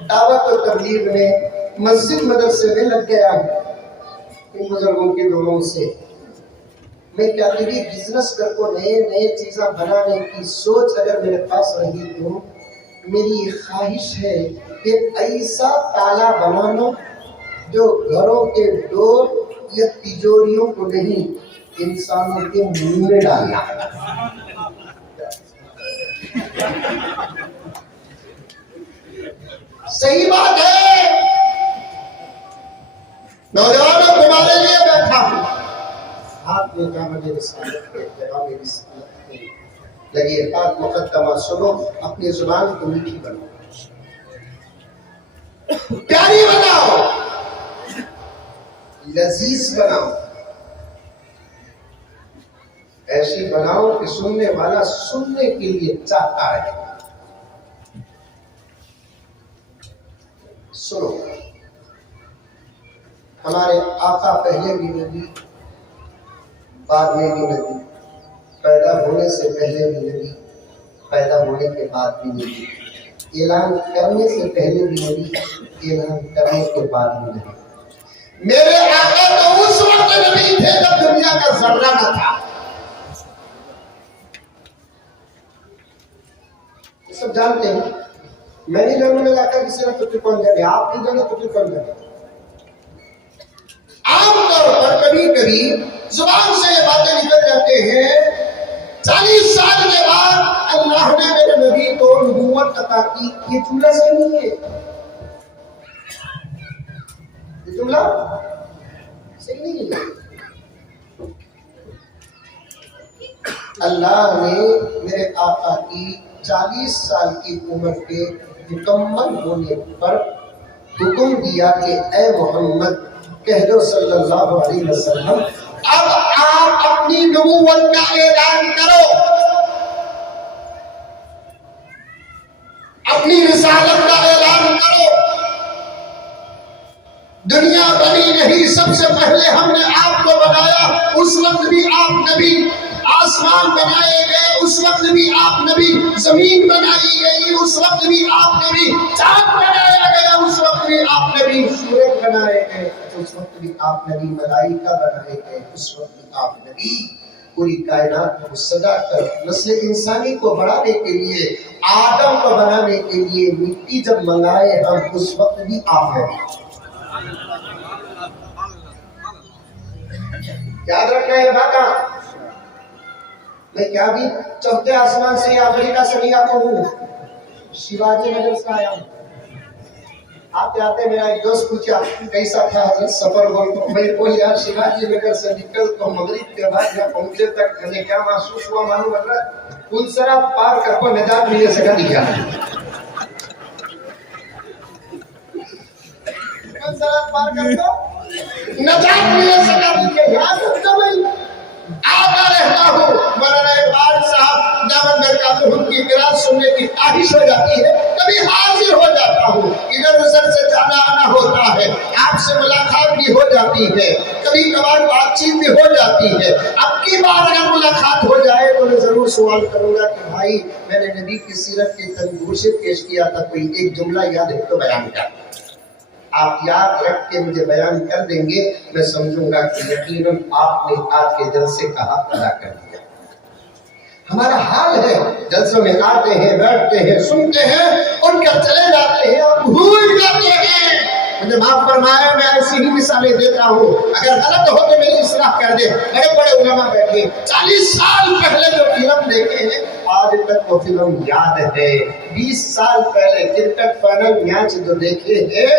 دعوت و تبلیغ میں، مسجد مدرسے میں لگ گیا ان بزرگوں کے دوروں سے۔ میں کیا تیری بزنس کر کو نئے چیزاں بنانے کی سوچ اگر میرے پاس رہی تو میری خواہش ہے کہ ایسا تالا بنانا جو گھروں کے ڈور یا تجوریوں کو نہیں، انسانوں کے منہ میں ڈالنا۔ صحیح بات ہے، نوجوانوں تمہارے لیے بیٹھا ہوں، ہاتھ میں جامع رسالت کے پیغام رسالت کے لگے پاک مقدمہ سنو، اپنی زبان کو میٹھی بناؤ، پیاری بناؤ، لذیذ بناؤ، ایسی بناؤ کہ سننے والا سننے کے لیے چاہتا ہے۔ سنو، ہمارے آقا پہلے بھی نبی، بعد میں بھی نبی، پیدا ہونے سے پہلے بھی نبی، پیدا ہونے کے بعد بھی نبی، اعلان کرنے سے پہلے بھی نبی، اعلان کرنے کے بعد بھی نبی۔ میرے آقا تو اس وقت نبی تھے جب دنیا کا ذرہ نہ تھا۔ یہ سب جانتے ہیں، میں نہیں جانوں میں لا کر کسی نے تو کون جانے، آپ نہیں جانے تو کون جانے۔ عام طور پر کبھی کبھی زبان سے یہ باتیں نکل جاتے ہیں، 40 سال کے بعد اللہ نے میرے نبی کو نبوت عطا کی، یہ جملہ صحیح نہیں ہے، یہ جملہ صحیح نہیں ہے۔ اللہ نے میرے آقا کی 40 سال کی عمر کے مکمل ہونے پر حکم دیا کہ اے محمد کہہ دو صلی اللہ علیہ وسلم، اب آپ اپنی نبوت کا اعلان کرو، اپنی رسالت کا اعلان کرو۔ دنیا بنی نہیں، سب سے پہلے ہم نے آپ کو بنایا، اس وقت بھی آپ نبی، آسمان بنائے گئے اس وقت بھی آپ نبی، زمین بنائی گئی اس وقت بھی آپ نبی، چاند بنایا گیا اس وقت بھی آپ نبی، سورج بنائے گئے اس وقت بھی آپ نبی، ملائکہ بنائے گئے اس وقت بھی آپ نبی۔ پوری کائنات کو سجا کر نسل انسانی کو بڑھانے کے لیے، آدم کو بنانے کے لیے مٹی جب منگائے ہم اس وقت بھی آپ نبی۔ یاد رکھنا ہے باتاں، میں کیا بھی چوتھے آسمان سے یا امریکہ سے نہیں آتا ہوں، شیواجی نگر سے آیا ہوں۔ آتے آتے میرا ایک دوست پوچھا کیسا تھا حضرت سفر، بول تو میں بول یار شیواجی نگر سے نکل تو مغرب کے بعد یہاں پہنچے تک ہمیں کیا محسوس ہوا معلوم ہے نا، پلسرا پار کر کو نجات ملے سکا نہیں کیا، پلسرا پار کر کو نجات ملے سکا نہیں کیا۔ یہاں سکتا میں آتا رہتا ہوں، مولانا اقبال صاحب دامن برکاتہ کی قرات سننے کی خواہش ہو جاتی ہے، کبھی حاضر ہو جاتا ہوں، ادھر ادھر سے جانا آنا ہوتا ہے، آپ سے ملاقات بھی ہو جاتی ہے، کبھی کبھار بات چیت بھی ہو جاتی ہے۔ اب کی بار اگر ملاقات ہو جائے تو میں ضرور سوال کروں گا کہ بھائی میں نے نبی کی سیرت کے تنظور سے پیش کیا تھا، کوئی ایک جملہ یاد ہے تو بیان کر، آپ یاد رکھ کے مجھے بیان کر دیں گے، میں سمجھوں گا کہ یقیناً آپ نے آج کے جلسے کا حق ادا کر دیا۔ ہمارا حال ہے جلسوں میں آتے ہیں، بیٹھتے ہیں، سنتے ہیں، ان کا چلے جاتے ہیں اور بھول جاتے ہیں۔ مجھے معاف فرمائے، میں ایسی ہی مثالیں دیتا ہوں، اگر غلط ہو تو میری اصلاح کر دے۔ بڑے بڑے علماء بیٹھے 40 سال پہلے جو فلم دیکھے ہیں آج تک وہ فلم یاد ہے۔ 20 سال پہلے کرکٹ فائنل میچ جو دیکھے ہیں،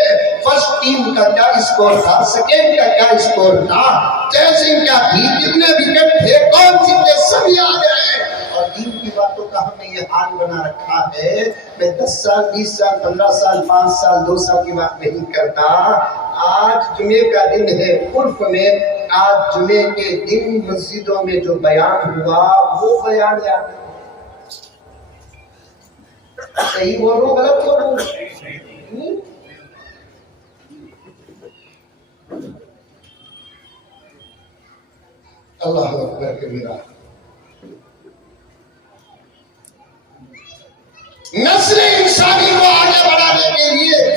فرسٹ ٹیم کا کیا اسکور تھا، سیکنڈ کا کیا اسکور تھا، چیزنگ کیا تھی، کتنے وکٹ تھے، کون جیتے، سب یاد ہے۔ اور دین کی باتوں کا ہم نے یہ حال بنا رکھا ہے، میں 10 سال 20 سال 15 سال 5 سال 2 سال کی بات نہیں کرتا۔ آج جمعے کا دن ہے، عرف میں آج جمعے کے دن مسجدوں میں جو بیان ہوا وہ بیان یاد ہے۔ صحیح بول رہا ہوں غلط بول رہا ہوں؟ اللہ اکبر کبیرہ۔ نسل انسانی کو آگے بڑھانے کے لیے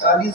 40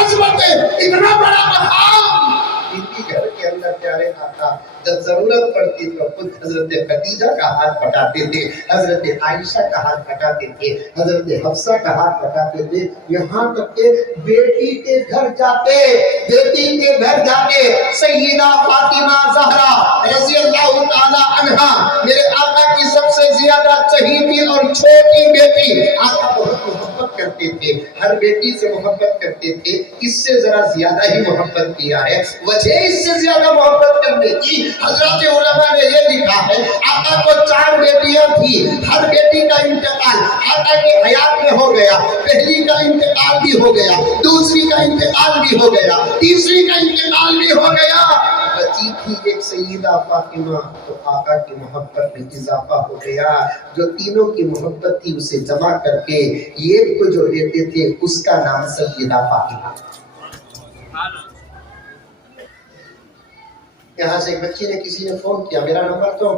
عظمت ہے، اتنا بڑا مقام بیوی گھر کے اندر پیارے آقا جب ضرورت پڑتی تو خود حضرت خدیجہ کا ہاتھ بٹاتے تھے، حضرت عائشہ کا ہاتھ بٹاتے تھے، حضرت حفصہ کا ہاتھ بٹاتے تھے، یہاں تک کہ بیٹی کے گھر جاتے سیدہ فاطمہ زہرا رضی اللہ تعالی عنہا میرے آقا کی سب سے زیادہ چہیتی اور چھوٹی بیٹی، آقا بہت محبت کرتے تھے، ہر بیٹی سے محبت کرتے تھے، اس سے ذرا زیادہ ہی محبت کیا ہے۔ وجہ اس سے زیادہ محبت کرنے کی حضرات علماء نے یہ لکھا ہے، آقا کو 4 بیٹیاں تھی، ہر بیٹی کا انتقال آقا کی حیات میں ہو گیا، پہلی کا انتقال بھی ہو گیا، دوسری کا انتقال بھی ہو گیا، تیسری کا انتقال بھی ہو گیا، بچی تھی ایک سیدہ فاطمہ، تو آقا کی محبت میں اضافہ ہو گیا، جو تینوں کی محبت تھی اسے جمع کر کے ایک کو جو لیتے تھے اس کا نام سیدہ فاطمہ۔ یہاں سے ایک بچی نے کسی نے فون کیا، میرا نمبر تو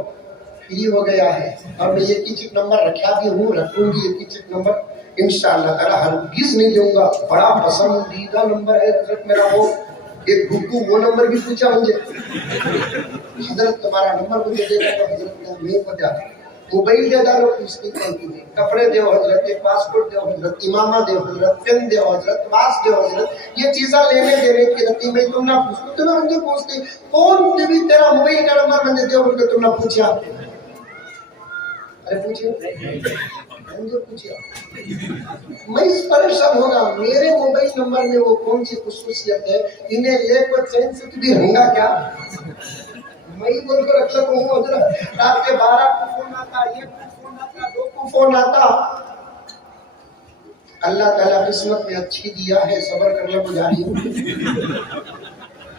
فری ہو گیا ہے اور میں یہ کچھ نمبر رکھا بھی ہوں، رکھوں گی یہ کچھ نمبر انشاءاللہ تعالی ہرگز نہیں دوں گا، بڑا پسندیدہ نمبر ہے حضرت میرا، وہ ایک بھکو وہ نمبر بھی پوچھا مجھے، حضرت تمہارا نمبر مجھے دے دو، حضرت نہیں پتا، موبائل دے دارو اس کی کپڑے دے حضرت، پاسپورٹ دے حضرت، امامہ دے حضرت، پین دے حضرت، پاس دے حضرت، یہ چیزاں لینے دینے کی رہتی، میں تم نہ پوچھتے، تم مجھے پوچھتے کون تے بھی تیرا موبائل کا نمبر مجھے دے کہ تم نہ پوچھا، ارے پوچھے مجھے پوچھا، میں اس پریشان ہوگا میرے موبائل نمبر میں وہ کون سی خصوصیت ہے، انہیں لے کو چین سے بھی رہوں گا کیا، میں ہی بول کر رکھ سکوں ہوں حضرت، رات کے 12 کو فون آتا، 1 کو فون آتا، 2 کو فون آتا، اللہ تعالیٰ قسمت میں اچھی دیا ہے، صبر کرنا گزاری ہوں،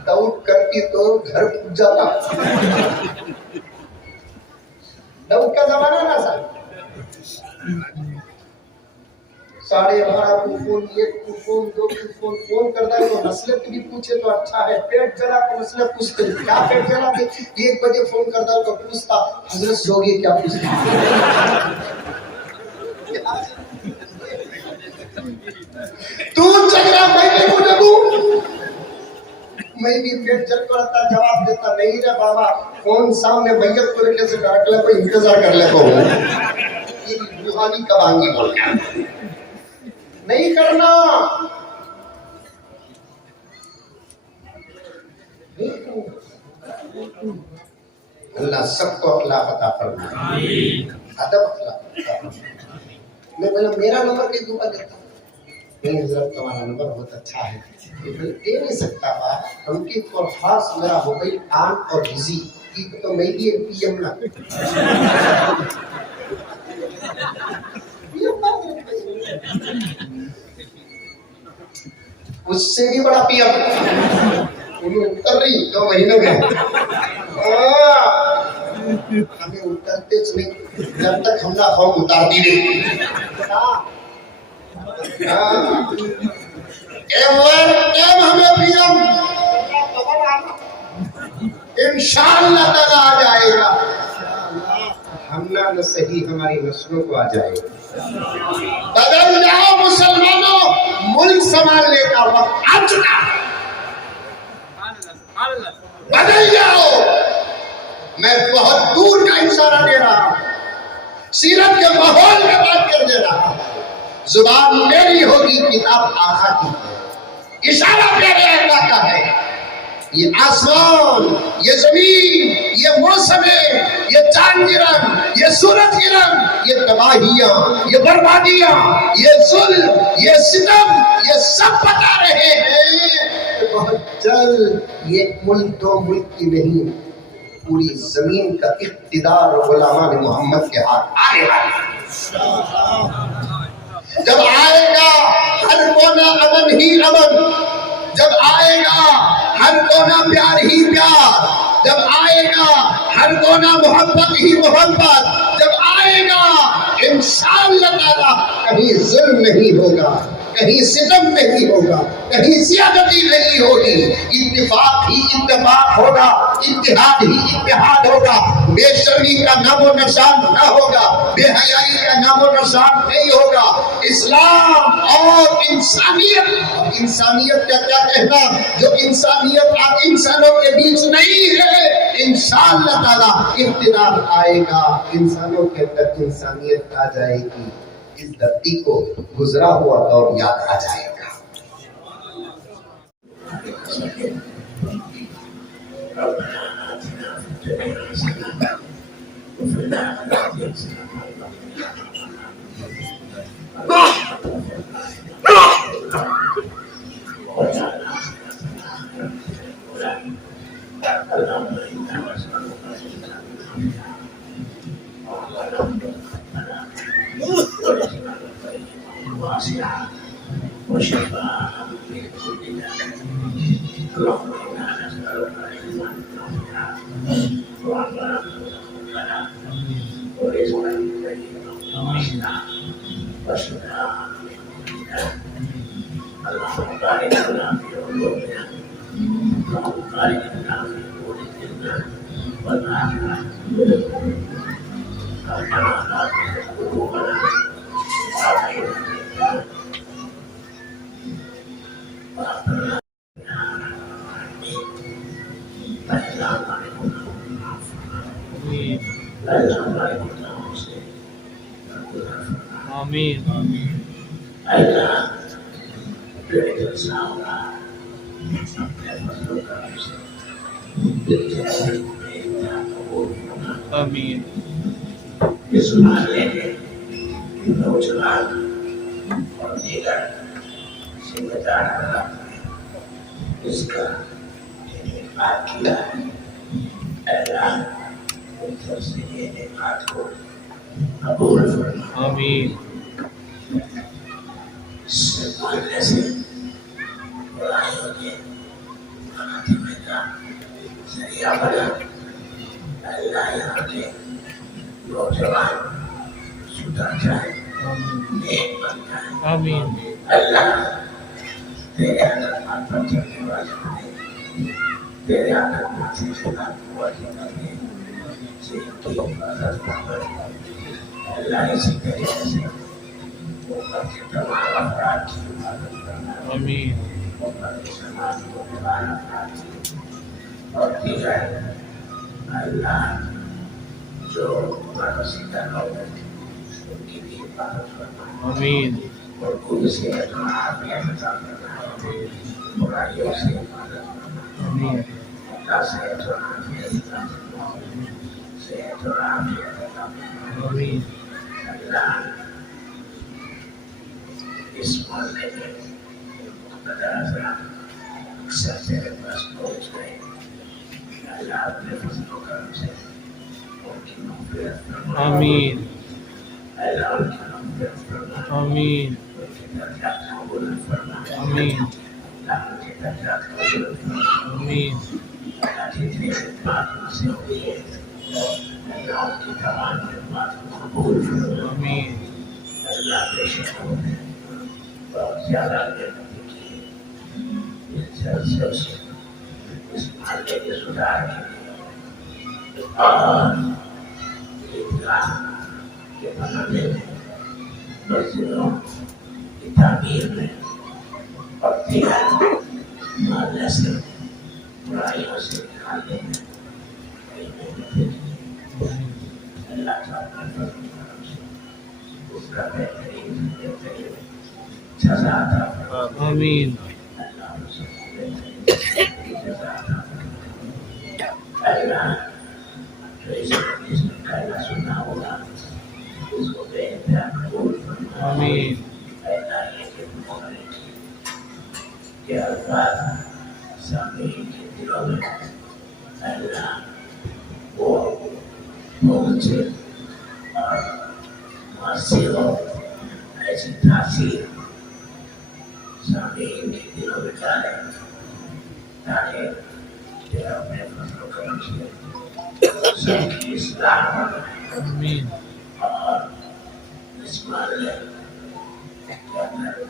ڈاؤٹ کرتی تو گھر پہنچ جاتا، ڈاؤٹ کا زمانہ نا سر، 12:30 کو فون، 1 کو فون، 2 کو فون کرتا ہے تو نصلت بھی پوچھے تو اچھا ہے، پیٹ جلا کو نصلت پوچھتے کیا پیٹ جلا تھے، 1 بجے فون کرتا تو پوچھتا حضرت سو گئے کیا پوچھتا، تو جگہ میں نہیں بولے دوں، میں بھی پیٹ جل کو رہتا جواب دیتا نہیں رہا بابا، فون سامنے میت کو رکھے سے ڈاک لے کوئی انتظار کر لے کو یہ روحانی کبانگی بول گیا نہیں کرنا، اللہ سب کو اخلاق عطا فرمائے، ادب اخلاق عطا فرمائے۔ میں بولا میرا نمبر کی دعا دیتا نہیں حضرت تمہارا نمبر بہت اچھا ہے، دے نہیں سکتا بات ہم کی، اور خاص میرا موبائل آن اور بزی تو میں بھی ایک پی ایم نہ اس سے بھی بڑا پی ایم انہیں اتر رہی 2 مہینوں میں ہمیں اترتے نہیں جب تک ہم نہ قوم اتارتی نہیں ہمیں پی ایم انشاءاللہ تعالی آ جائے گا، ہم نہ صحیح ہماری نسلوں کو آ جائے گا، بدل جاؤ مسلمانوں، ملک سنبھالنے کا وقت آ چکا، بدل جاؤ، میں بہت دور کا اشارہ دے رہا ہوں، سیرت کے ماحول میں بات کر دے رہا ہوں، زبان میری ہوگی کتاب آقا کی ہے، اشارہ میرے اللہ کا ہے، یہ آسمان، یہ زمین، یہ موسمیں، یہ چاند گرہن، یہ سورج گرہن، یہ تباہیاں، یہ بربادیاں، یہ ظلم، یہ ستم، یہ سب بتا رہے ہیں کہ بہت جلد یہ ملک 2 ملک کی نہیں، پوری زمین کا اقتدار غلامان محمد کے ہاتھ آنے والا ہے، جب آئے گا ہر کونا امن ہی امن، جب آئے گا ہر کونا پیار ہی پیار، جب آئے گا ہر کونا محبت ہی محبت، جب آئے گا انشاءاللہ تعالی کہیں ظلم نہیں ہوگا، کہیں ستم نہیں ہوگا, کہیں زیادتی نہیں ہوگی, اتفاق ہی اتفاق ہوگا, اتحاد ہی اتحاد ہوگا, بے شرمی کا نام و نشان نہ ہوگا, بے حیائی کا نام و نشان نہیں ہوگا. اسلام اور انسانیت, انسانیت کا کیا کہنا, جو انسانیت آپ انسانوں کے بیچ نہیں ہے, انشاءاللہ تعالیٰ اقتدار آئے گا, انسانوں کے اندر انسانیت آ جائے گی, اس دھرتی کو گزرا ہوا دور یاد آ جائے گا. آمین. آمین. اس محلے کے نوجوان اور دیگر ذمہ دار حضرات اس کا انعقاد کیا ہے. اللہ ان سب سے یہ انعقاد کو قبول فرما. آمین. اس محلے سے برائیوں کے خاتمے کا ذریعہ بنا. اللہ یہاں کے نوجوان سدھر جائے, نیک بن جائے. آمین. اللہ تیرے احکامات پر چلنے والے بنے, تیرے احکامات سے خلاف ورزی کرنے سے ان کی حفاظت فرمائے. اللہ اسی طریقے سے امت کے تمام افراد کی حفاظت فرمائے. آمین. امت مسلمان کو تمام افراد کی اور دیگر اللہ جو برسیدہ لوگ ان کی بھی حفاظت فرمائے. آمین. اور خود سے عافیت عطا فرمائے, برائیوں سے حفاظت فرمائے. آمین. اللہ صحت اور عافیت عطا فرمائے, صحت اور عافیت عطا فرمائے. آمین. اللہ اس محلے میں مقتدر حضرات اکثر تیرے پاس پہنچ گئے. اللہ اپنے فضل و کرم سے ان کی مغفرت فرما. آمین. اللہ ان کی مغفرت فرما. آمین. ان کے درجات کو بلند فرما. آمین. اللہ ان کے درجات کو بلند فرما. آمین. اللہ جتنی خدمات ان سے ہوئی ہے اللہ ان کی تمام خدمات کو قبول فرما. آمین. اللہ بے شک انہوں نے بہت زیادہ محنت کی ہے. ان سے اس محلے کے سدھار کے لیے اور عیدگاہ کے بنانے میں, مسجدوں کی تعمیر میں اور دیگر محلے سے برائیوں سے نکالنے میں کئی محنتیں کی. اللہ تعالیٰ نے فضل و کرم سے اس کا بہترین جزا عطا فرمائے. آمین. اللہ اس کو بہترین جزا عطا فرمائے. اللہ جو اس میں کہنا سنا ہوگا اس کو بے انتہا قبول فرمائے. آمین. اللہ یہ کہ محرم کے الفاظ سامعین کے دلوں میں اللہ وہ پہنچے اور مؤثر ہو, ایسی تاثیر سامعین کے دلوں میں ڈالے تاکہ تیرا اپنے فضل و کرم سے سب کی اصلاح فرمائے. آمین. اور اس محلے کے اندر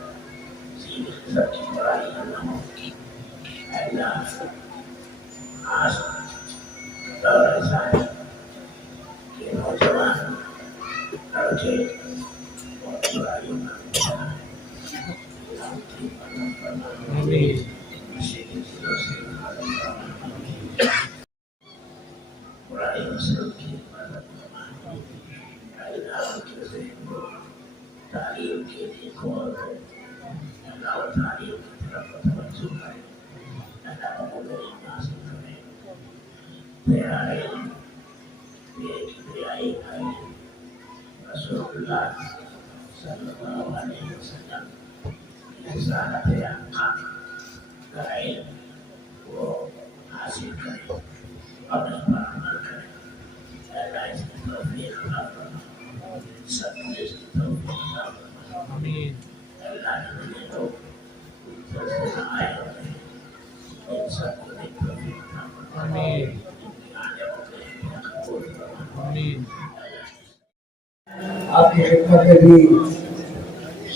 آپ کی خدمت میں بھی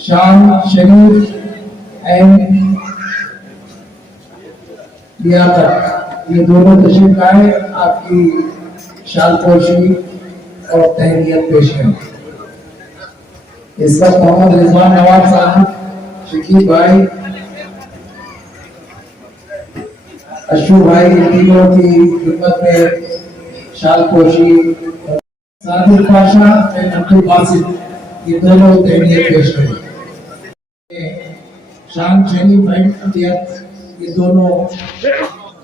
شان شریف اینڈ لیاقت یہ دونوں تشریف لائے آپ کی شال پوشی اور تہنیت پیش کریں. اس وقت محمد رضوان نواب صاحب، شکیب بھائی، اشو بھائی تینوں کی خدمت میں شال پوشی، صادق پاشا اور عبدال باسط یہ دونوں تہنیت پیش کریں. شان شریف اینڈ لیاقت یہ دونوں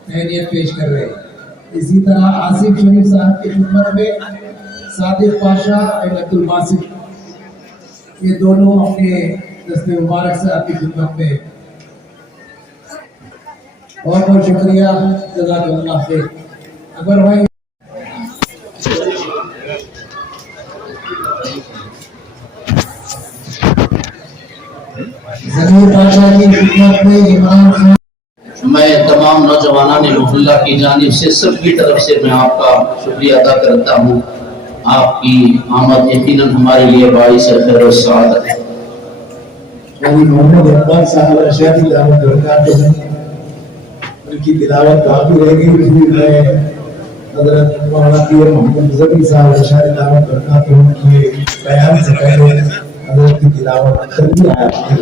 تہنیت پیش کر رہے ہیں. اسی طرح آصف شریف صاحب کی خدمت میں صادق پاشا اور عبدال باسط یہ دونوں اپنے دست مبارک سے آپ کی خدمت میں. بہت بہت شکریہ، جزاک اللہ خیر. اکبر بھائی ضمیر پاشا کی خدمت میں عمران خان. میں تمام نوجوانان محلہ کی جانب سے سب کی طرف سے میں آپ کا شکریہ ادا کرتا ہوں. آپ کی آمد یقیناً ہمارے لیے باعث خیر و سعادت ہے. محمد اقبال صاحب اشعری دعوت برکاتہ ہیں، ان کی تلاوت باقی رہ گئی تھی. میں حضرت مولانا پیر محمد ظفر صاحب اشعری دعوت برکاتہ ان کے بیان سے پہلے حضرت کی تلاوت کر دیا ہے.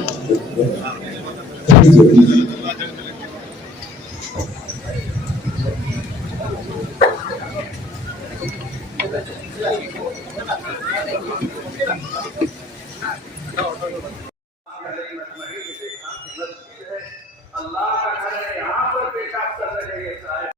اللہ کا گھر ہے، یہاں پر پیشاب کر رہے ہیں.